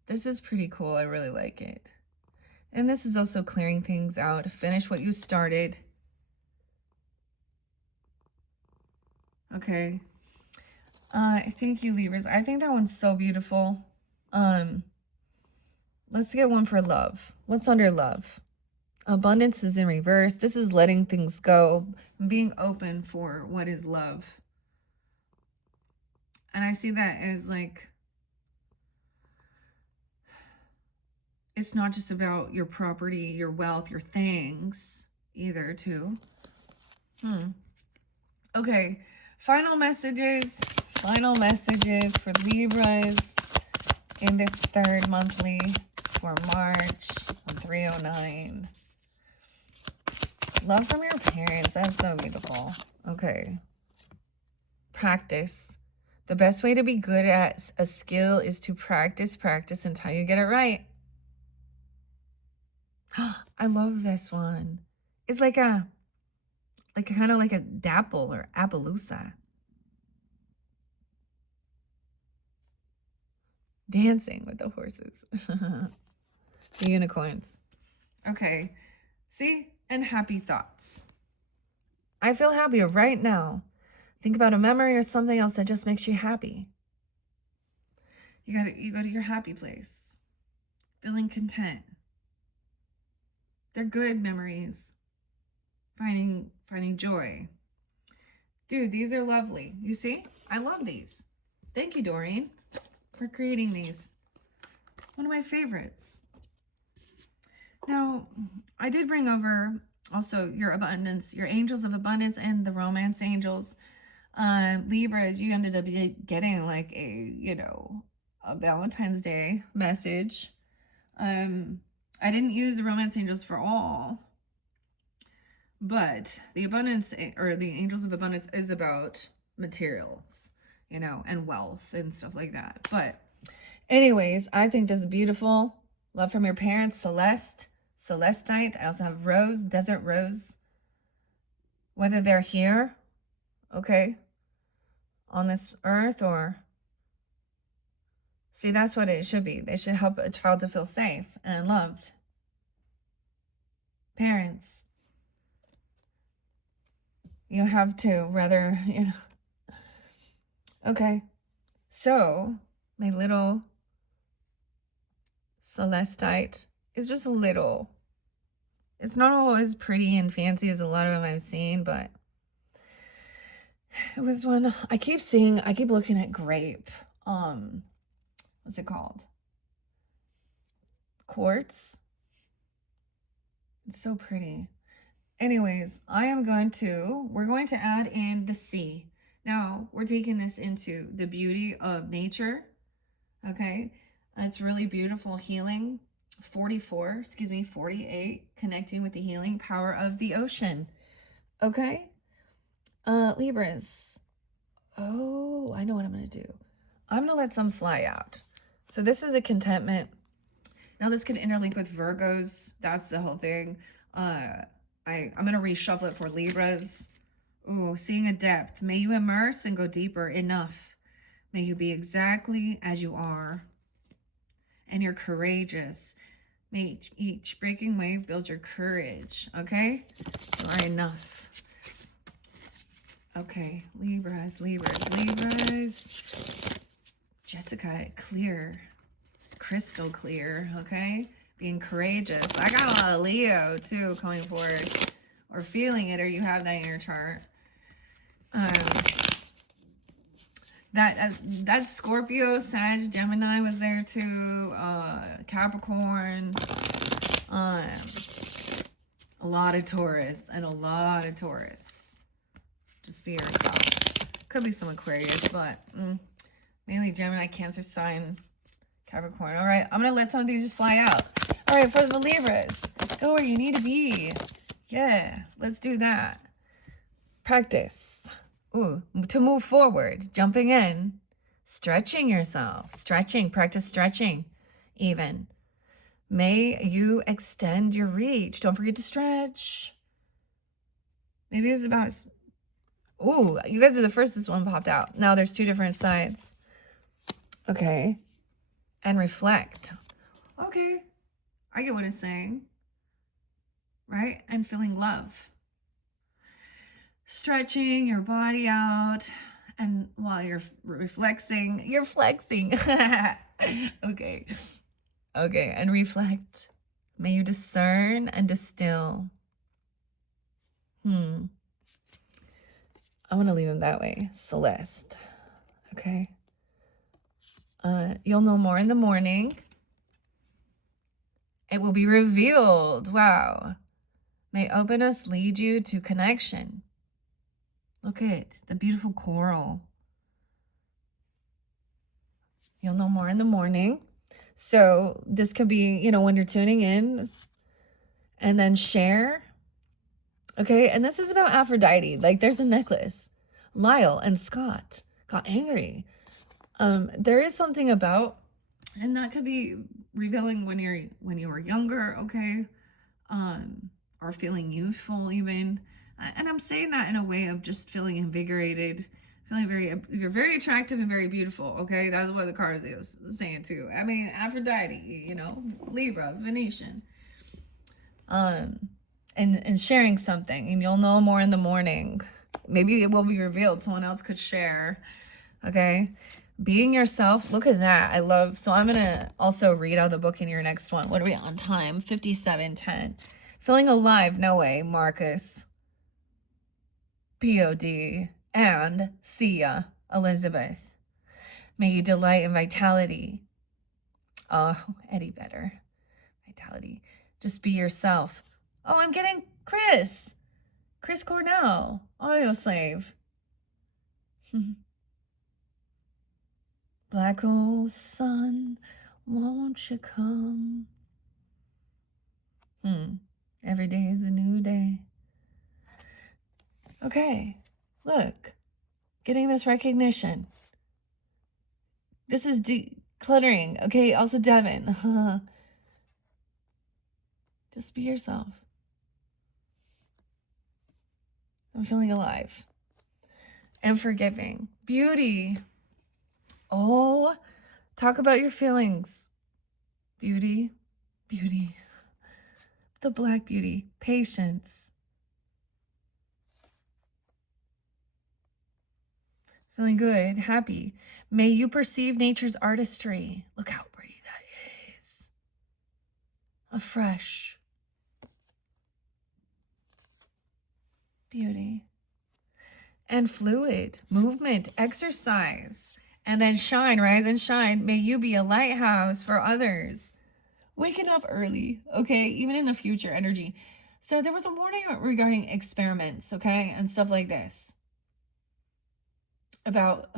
This is pretty cool. I really like it. And this is also clearing things out. Finish what you started. Okay. Thank you, Libras. I think that one's so beautiful. Let's get one for love. What's under love? Abundance is in reverse. This is letting things go, being open for what is love. And I see that as like, it's not just about your property, your wealth, your things either too. Okay, final messages for Libras in this third monthly for March 309. Love from your parents. That's so beautiful. Okay. Practice. The best way to be good at a skill is to practice until you get it right. I love this one. It's like a kind of like a dapple or Appaloosa. Dancing with the horses. The unicorns. Okay. See? And happy thoughts. I feel happy right now. Think about a memory or something else that just makes you happy. You go to your happy place. Feeling content. They're good memories. Finding joy. Dude, these are lovely. You see? I love these. Thank you, Doreen, for creating these. One of my favorites. Now, I did bring over also your abundance, your angels of abundance and the romance angels. Libras, you ended up getting like a Valentine's Day message. I didn't use the romance angels for all, but the abundance or the angels of abundance is about materials, and wealth and stuff like that. But anyways, I think this is beautiful. Love from your parents, Celestite. I also have Rose, Desert Rose. Whether they're here, okay, on this earth or... See, that's what it should be. They should help a child to feel safe and loved. Parents. You have to rather, Okay. So, my little Celestite is just a little. It's not always pretty and fancy as a lot of them I've seen, but it was one. I keep looking at grape. What's it called? Quartz. It's so pretty. Anyways, we're going to add in the sea. Now, we're taking this into the beauty of nature. Okay. It's really beautiful healing. 48, connecting with the healing power of the ocean. Okay. Libras. Oh, I know what I'm going to do. I'm going to let some fly out. So this is a contentment. Now this could interlink with Virgos. That's the whole thing. I'm going to reshuffle it for Libras. Ooh, seeing a depth. May you immerse and go deeper. Enough. May you be exactly as you are. And you're courageous. May each breaking wave build your courage. Okay? You are enough. Okay. Libras. Jessica, clear. Crystal clear. Okay? Being courageous. I got a lot of Leo, too, coming forward. Or feeling it, or you have that in your chart. That Scorpio, Sag, Gemini was there too. Capricorn. A lot of Taurus and a lot of Taurus. Just be yourself. Could be some Aquarius, but mainly Gemini, Cancer sign, Capricorn. All right, I'm going to let some of these just fly out. All right, for the Libras, go where you need to be. Yeah, let's do that. Practice. Ooh, to move forward, jumping in, stretching yourself, stretching, practice stretching even. May you extend your reach. Don't forget to stretch. Maybe it's about, ooh, you guys are the first this one popped out. Now there's two different sides. Okay. And reflect. Okay. I get what it's saying. Right? And feeling love. Stretching your body out. And while you're reflexing, you're flexing. Okay. Okay. And reflect. May you discern and distill. I'm going to leave him that way. Celeste. Okay. You'll know more in the morning. It will be revealed. Wow. May openness lead you to connection. Look at the beautiful coral. You'll know more in the morning. So this could be, you know, when you're tuning in, and then share. Okay. And this is about Aphrodite. Like there's a necklace. Lyle and Scott got angry. There is something about, and that could be revealing when you were younger, okay, or feeling youthful even, and I'm saying that in a way of just feeling invigorated, feeling you're very attractive and very beautiful, okay. That's what the card is saying too. I mean, Aphrodite, you know, Libra, Venetian, and sharing something, and you'll know more in the morning. Maybe it will be revealed. Someone else could share, okay. Being yourself. Look at that. I love. So I'm going to also read out the book in your next one. What are we on time? 57:10. Feeling alive. No way. Marcus. P.O.D. And Sia. Elizabeth. May you delight in vitality. Oh, Eddie Vedder. Vitality. Just be yourself. Oh, I'm getting Chris. Chris Cornell. Audio slave. Black hole sun, won't you come? Every day is a new day. Okay, look, getting this recognition. This is decluttering. Okay, also Devin. Just be yourself. I'm feeling alive and forgiving. Beauty. Oh, talk about your feelings. Beauty, beauty. The black beauty. Patience. Feeling good, happy. May you perceive nature's artistry. Look how pretty that is. Afresh. Beauty. And fluid. Movement. Exercise. And then shine, rise and shine. May you be a lighthouse for others. Waking up early, okay? Even in the future energy. So there was a warning regarding experiments, okay? And stuff like this. About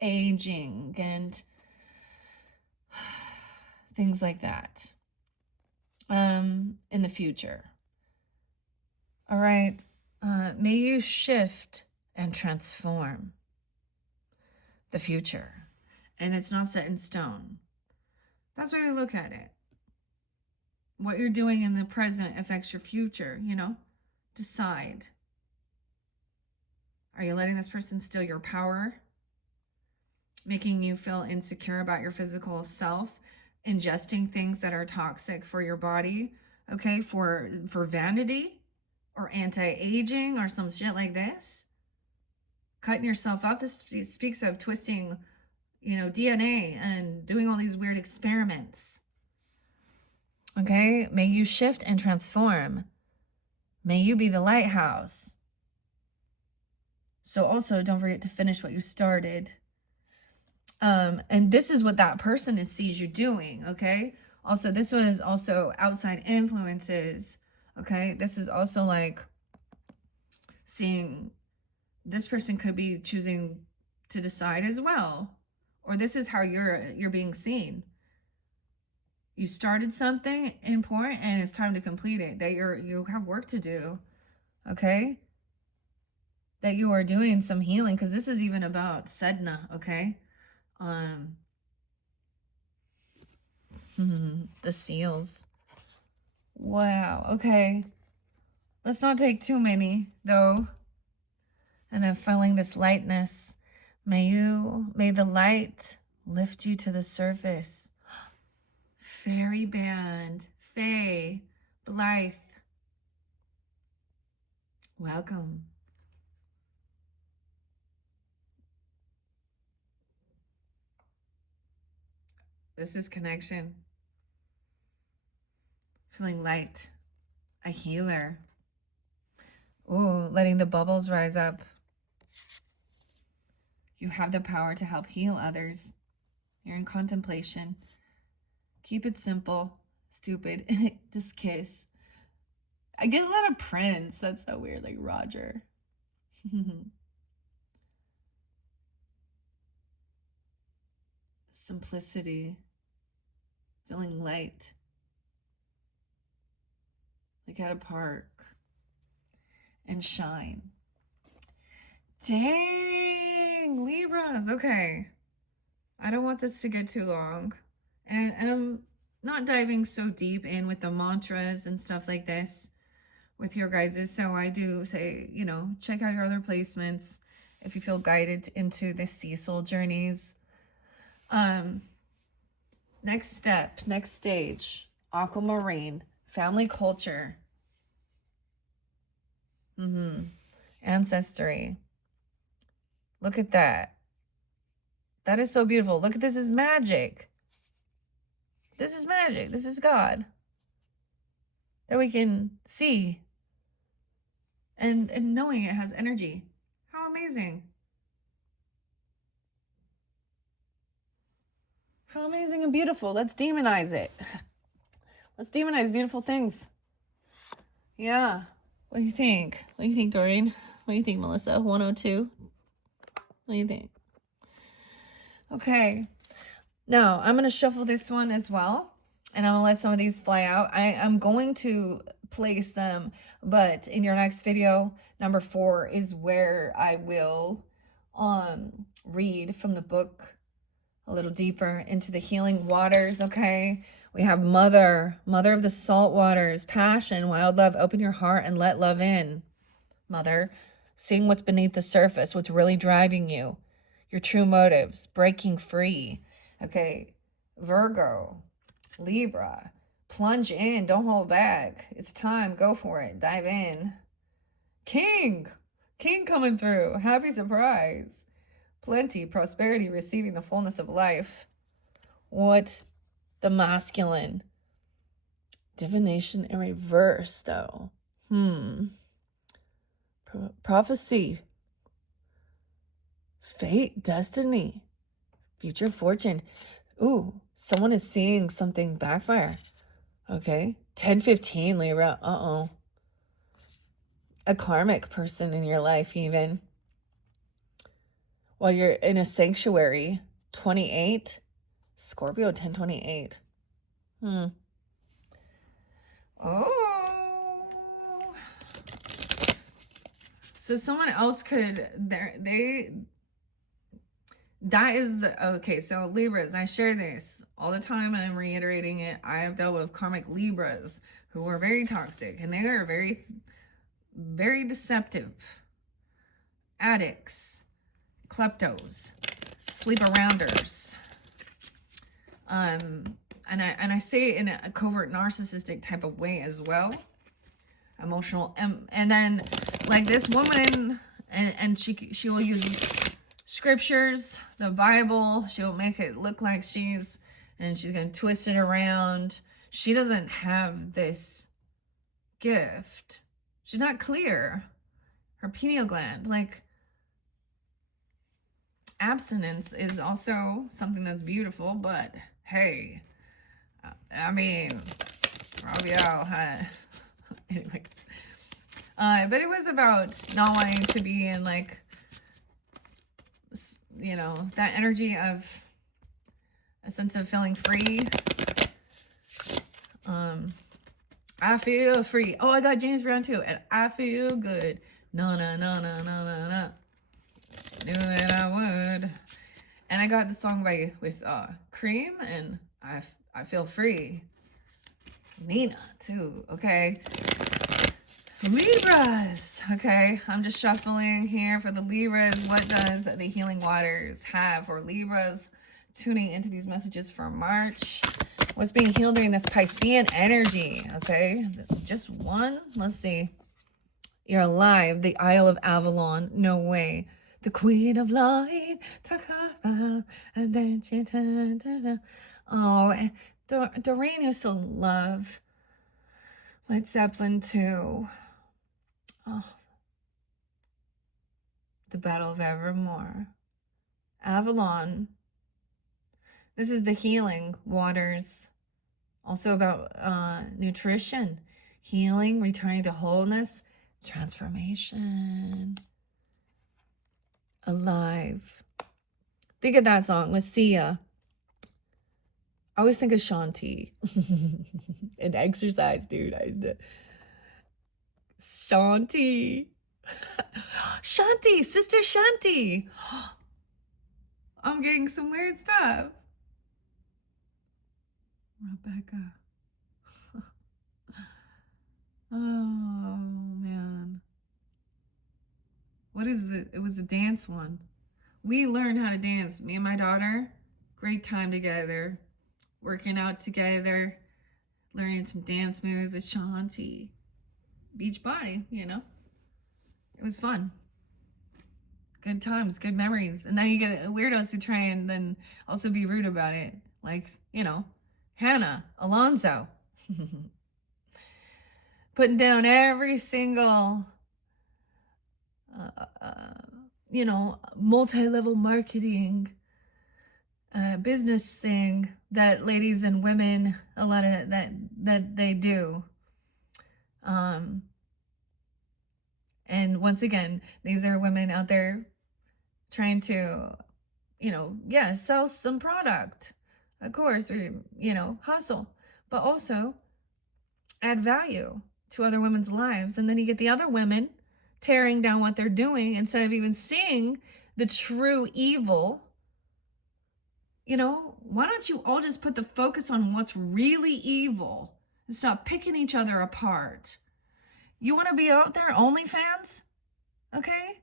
aging and things like that. In the future. All right. May you shift and transform the future, and it's not set in stone. That's why we look at it. What you're doing in the present affects your future, you know. Decide. Are you letting this person steal your power, making you feel insecure about your physical self, ingesting things that are toxic for your body, okay, for vanity or anti-aging or some shit like this? Cutting yourself up. This speaks of twisting, you know, DNA and doing all these weird experiments. Okay? May you shift and transform. May you be the lighthouse. So also don't forget to finish what you started. And this is what that person sees you doing, okay? Also, this one is also outside influences. Okay, this is also like seeing this person could be choosing to decide as well, or this is how you're being seen. You started something important and it's time to complete it. That you have work to do. Okay, that you are doing some healing, because this is even about Sedna. Okay, the seals. Wow. Okay, let's not take too many though. And then feeling this lightness. May the light lift you to the surface. Fairy band, Faye, Blythe, welcome. This is connection. Feeling light, a healer. Ooh, letting the bubbles rise up. You have the power to help heal others. You're in contemplation. Keep it simple, stupid. Just kiss. I get a lot of Prince. That's so weird, like Roger. Simplicity. Feeling light. Like at a park. And shine. Dang, Libras. Okay. I don't want this to get too long. And I'm not diving so deep in with the mantras and stuff like this with your guys's. So I do say, you know, check out your other placements if you feel guided into the sea soul journeys. Next step, next stage, aquamarine, family culture. Ancestry. Look at that. That is so beautiful. Look at this is magic. This is magic. This is God. That we can see. And knowing it has energy. How amazing. How amazing and beautiful. Let's demonize it. Let's demonize beautiful things. Yeah. What do you think? What do you think, Doreen? What do you think, Melissa? 102? What do you think? Okay. Now, I'm going to shuffle this one as well. And I'm going to let some of these fly out. I'm going to place them. But in your next video, number 4 is where I will read from the book a little deeper into the healing waters, okay? We have mother of the salt waters, passion, wild love, open your heart and let love in. Mother, seeing what's beneath the surface, what's really driving you, your true motives, breaking free, okay? Virgo, Libra, plunge in, don't hold back. It's time, go for it, dive in. King coming through, happy surprise. Plenty, prosperity, receiving the fullness of life. What? The masculine. Divination in reverse, though. Prophecy. Fate, destiny, future fortune. Ooh, someone is seeing something backfire. Okay. 10-15, Libra. Uh-oh. A karmic person in your life, even. While you're in a sanctuary, 28, Scorpio, 1028. Oh. So someone else could, that is the, okay, so Libras, I share this all the time and I'm reiterating it. I have dealt with karmic Libras who are very toxic and they are very, very deceptive. Addicts, kleptos, sleep-arounders. And I say it in a covert narcissistic type of way as well. Emotional. And then like this woman, and she will use scriptures, the Bible. She'll make it look like she's going to twist it around. She doesn't have this gift. She's not clear. Her pineal gland, like, abstinence is also something that's beautiful, but hey, I mean, Rabio, huh? Anyways. But it was about not wanting to be in, like, you know, that energy of a sense of feeling free. I feel free. Oh, I got James Brown too. And I feel good. No, no, no, no, no, no, no. Knew that I would. And I got the song with Cream, and I feel free. Nina too. Okay. Libras. Okay, I'm just shuffling here for the Libras. What does the Healing Waters have for Libras? Tuning into these messages for March. What's being healed during this Piscean energy? Okay, just one. Let's see. You're alive. The Isle of Avalon. No way. The Queen of Light. And then she oh, Doreen used to love Led Zeppelin too. Oh, the Battle of Evermore. Avalon. This is the healing waters. Also about nutrition, healing, returning to wholeness, transformation. Alive. Think of that song with Sia. I always think of Shanti. And exercise, dude. Shanti. Shanti, Sister Shanti. I'm getting some weird stuff. Rebecca. Oh, man. What is it? It was a dance one. We learned how to dance. Me and my daughter. Great time together. Working out together. Learning some dance moves with Shanti. Beach body, you know. It was fun. Good times, good memories. And then you get weirdos who try and then also be rude about it. Like, you know, Hannah, Alonzo. Putting down every single, you know, multi-level marketing business thing that ladies and women, a lot of that they do. And once again, these are women out there trying to, you know, yeah, sell some product, of course, or, you know, hustle, but also add value to other women's lives. And then you get the other women tearing down what they're doing instead of even seeing the true evil. You know, why don't you all just put the focus on what's really evil and stop picking each other apart? You want to be out there, OnlyFans? Okay?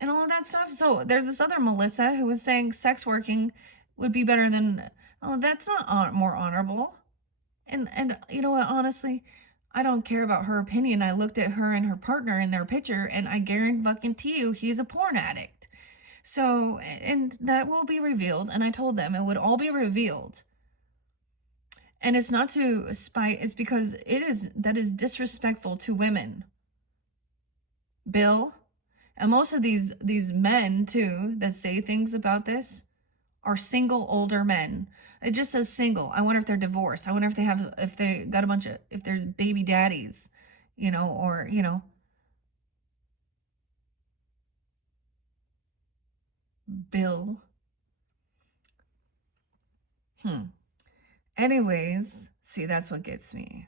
And all of that stuff. So there's this other Melissa who was saying sex working would be better than, oh, that's not more honorable. And you know what, honestly, I don't care about her opinion. I looked at her and her partner in their picture, and I guarantee you he's a porn addict. So, and that will be revealed. And I told them it would all be revealed. And it's not to spite, it's because that is disrespectful to women. Bill, and most of these men too that say things about this are single older men. It just says single. I wonder if they're divorced. I wonder if they got a bunch of, if there's baby daddies, you know, or, you know. Bill. Anyways, see, that's what gets me.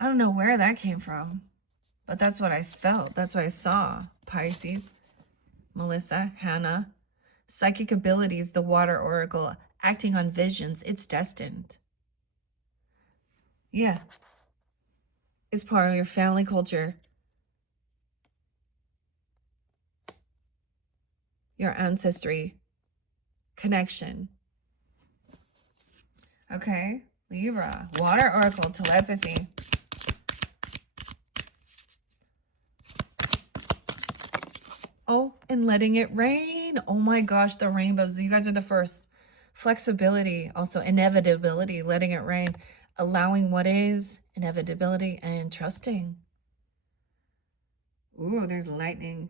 I don't know where that came from, but that's what I felt. That's what I saw. Pisces, Melissa, Hannah, psychic abilities, the water oracle, acting on visions. It's destined. Yeah. It's part of your family culture. Your ancestry. Connection. Okay. Libra. Water oracle, telepathy. Oh, and letting it rain. Oh my gosh, the rainbows. You guys are the first. Flexibility, also inevitability, letting it rain, allowing what is, inevitability, and trusting. Ooh, there's lightning.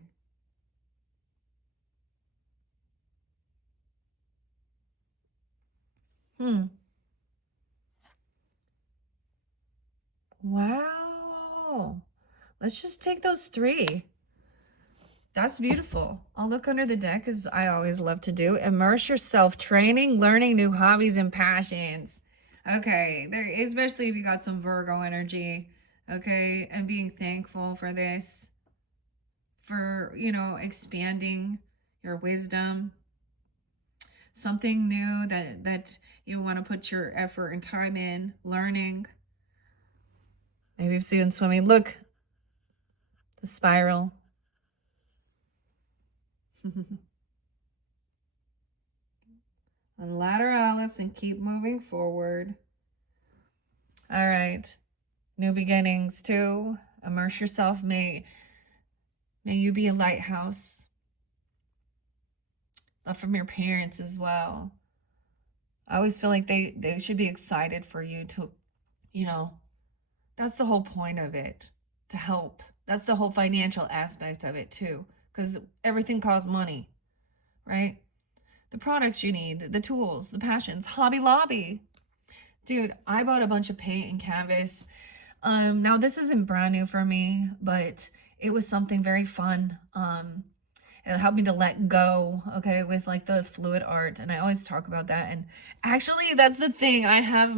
Wow. Let's just take those 3. That's beautiful. I'll look under the deck, as I always love to do. Immerse yourself, training, learning new hobbies and passions. Okay, there, especially if you got some Virgo energy. Okay, and being thankful for this, for, expanding your wisdom, something new that you want to put your effort and time in learning. Maybe you've seen swimming. Look, the spiral. And lateralis, and keep moving forward. All right. New beginnings too. Immerse yourself. May you be a lighthouse. Love from your parents as well. I always feel like they should be excited for you to, that's the whole point of it, to help. That's the whole financial aspect of it too, because everything costs money, right? The products you need, the tools, the passions. Hobby Lobby. Dude, I bought a bunch of paint and canvas. Now this isn't brand new for me, but it was something very fun. It helped me to let go, okay, with like the fluid art. And I always talk about that. And actually, that's the thing. I have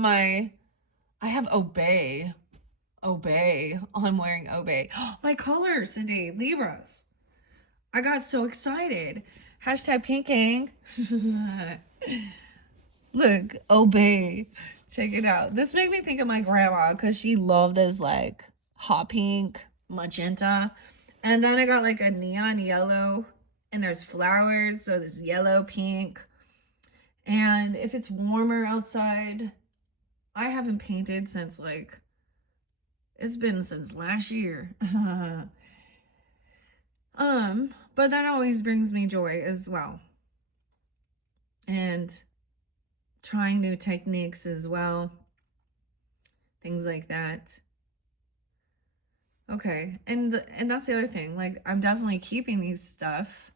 Obey. Obey. Oh, I'm wearing Obey. My colors today, Libras. I got so excited. Hashtag pinking. Look, Obey. Check it out. This made me think of my grandma because she loved this like hot pink, magenta. And then I got like a neon yellow, and there's flowers. So this yellow, pink. And if it's warmer outside, I haven't painted since like, it's been since last year. But that always brings me joy as well. And trying new techniques as well. Things like that. Okay. And that's the other thing. Like, I'm definitely keeping these stuff.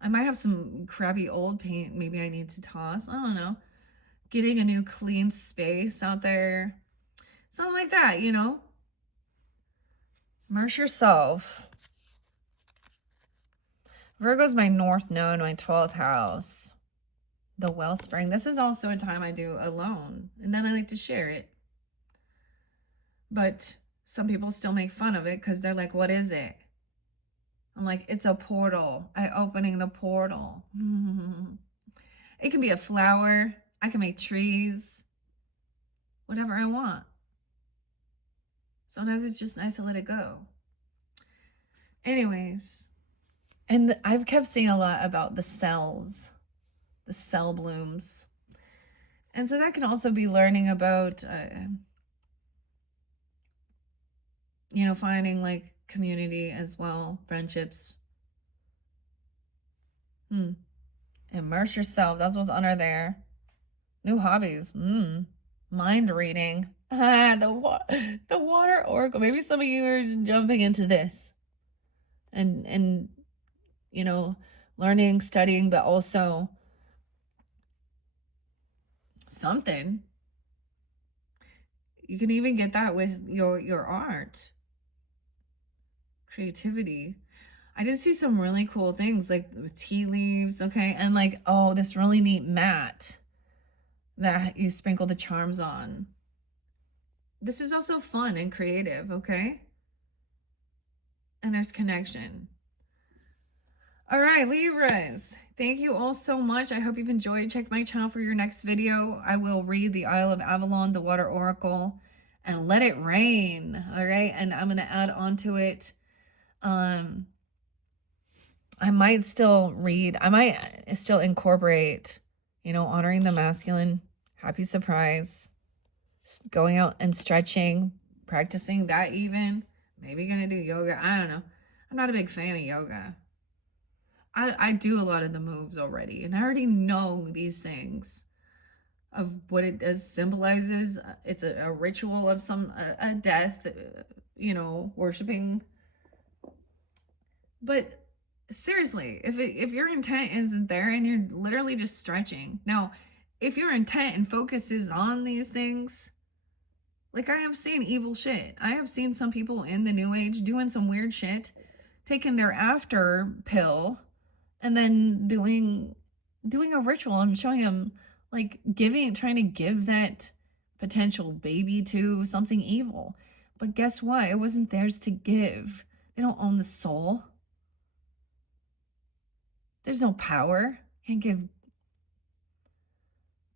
I might have some crappy old paint maybe I need to toss. I don't know. Getting a new clean space out there. Something like that, Immerse yourself. Virgo's my north node, my 12th house. The wellspring. This is also a time I do alone, and then I like to share it. But some people still make fun of it because they're like, what is it? I'm like, it's a portal. I opening the portal. It can be a flower. I can make trees. Whatever I want. Sometimes it's just nice to let it go. Anyways, and I've kept seeing a lot about the cells, the cell blooms. And so that can also be learning about, finding like community as well, friendships. Immerse yourself. That's what's under there. New hobbies. Mind reading. The water oracle. Maybe some of you are jumping into this. And learning, studying, but also something. You can even get that with your art. Creativity. I did see some really cool things like tea leaves, okay? And like, oh, this really neat mat that you sprinkle the charms on. This is also fun and creative, okay? And there's connection. All right, Libras. Thank you all so much. I hope you've enjoyed. Check my channel for your next video. I will read the Isle of Avalon, the Water Oracle, and let it rain, all right? And I'm going to add on to it. I might still incorporate, honoring the masculine, happy surprise, going out and stretching, practicing that even. Maybe going to do yoga. I don't know. I'm not a big fan of yoga. I do a lot of the moves already, and I already know these things of what it does symbolizes. It's a ritual of a death, worshiping. But seriously, if your intent isn't there and you're literally just stretching. Now, if your intent and focus is on these things, like, I have seen evil shit. I have seen some people in the new age doing some weird shit, taking their after pill and then doing a ritual and showing them, like, trying to give that potential baby to something evil. But guess what? It wasn't theirs to give. They don't own the soul. There's no power. Can't give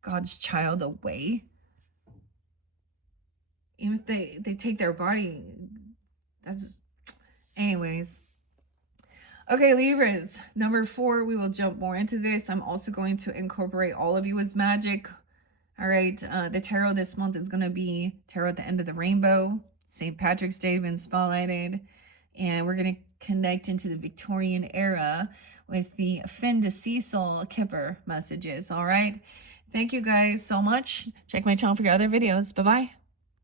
God's child away. Even if they take their body, that's, anyways. Okay, Libras, number 4, we will jump more into this. I'm also going to incorporate all of you as magic. All right, the tarot this month is going to be Tarot at the End of the Rainbow. St. Patrick's Day been spotlighted. And we're going to connect into the Victorian era with the Fin de Cecil Kipper messages. All right, thank you guys so much. Check my channel for your other videos. Bye-bye.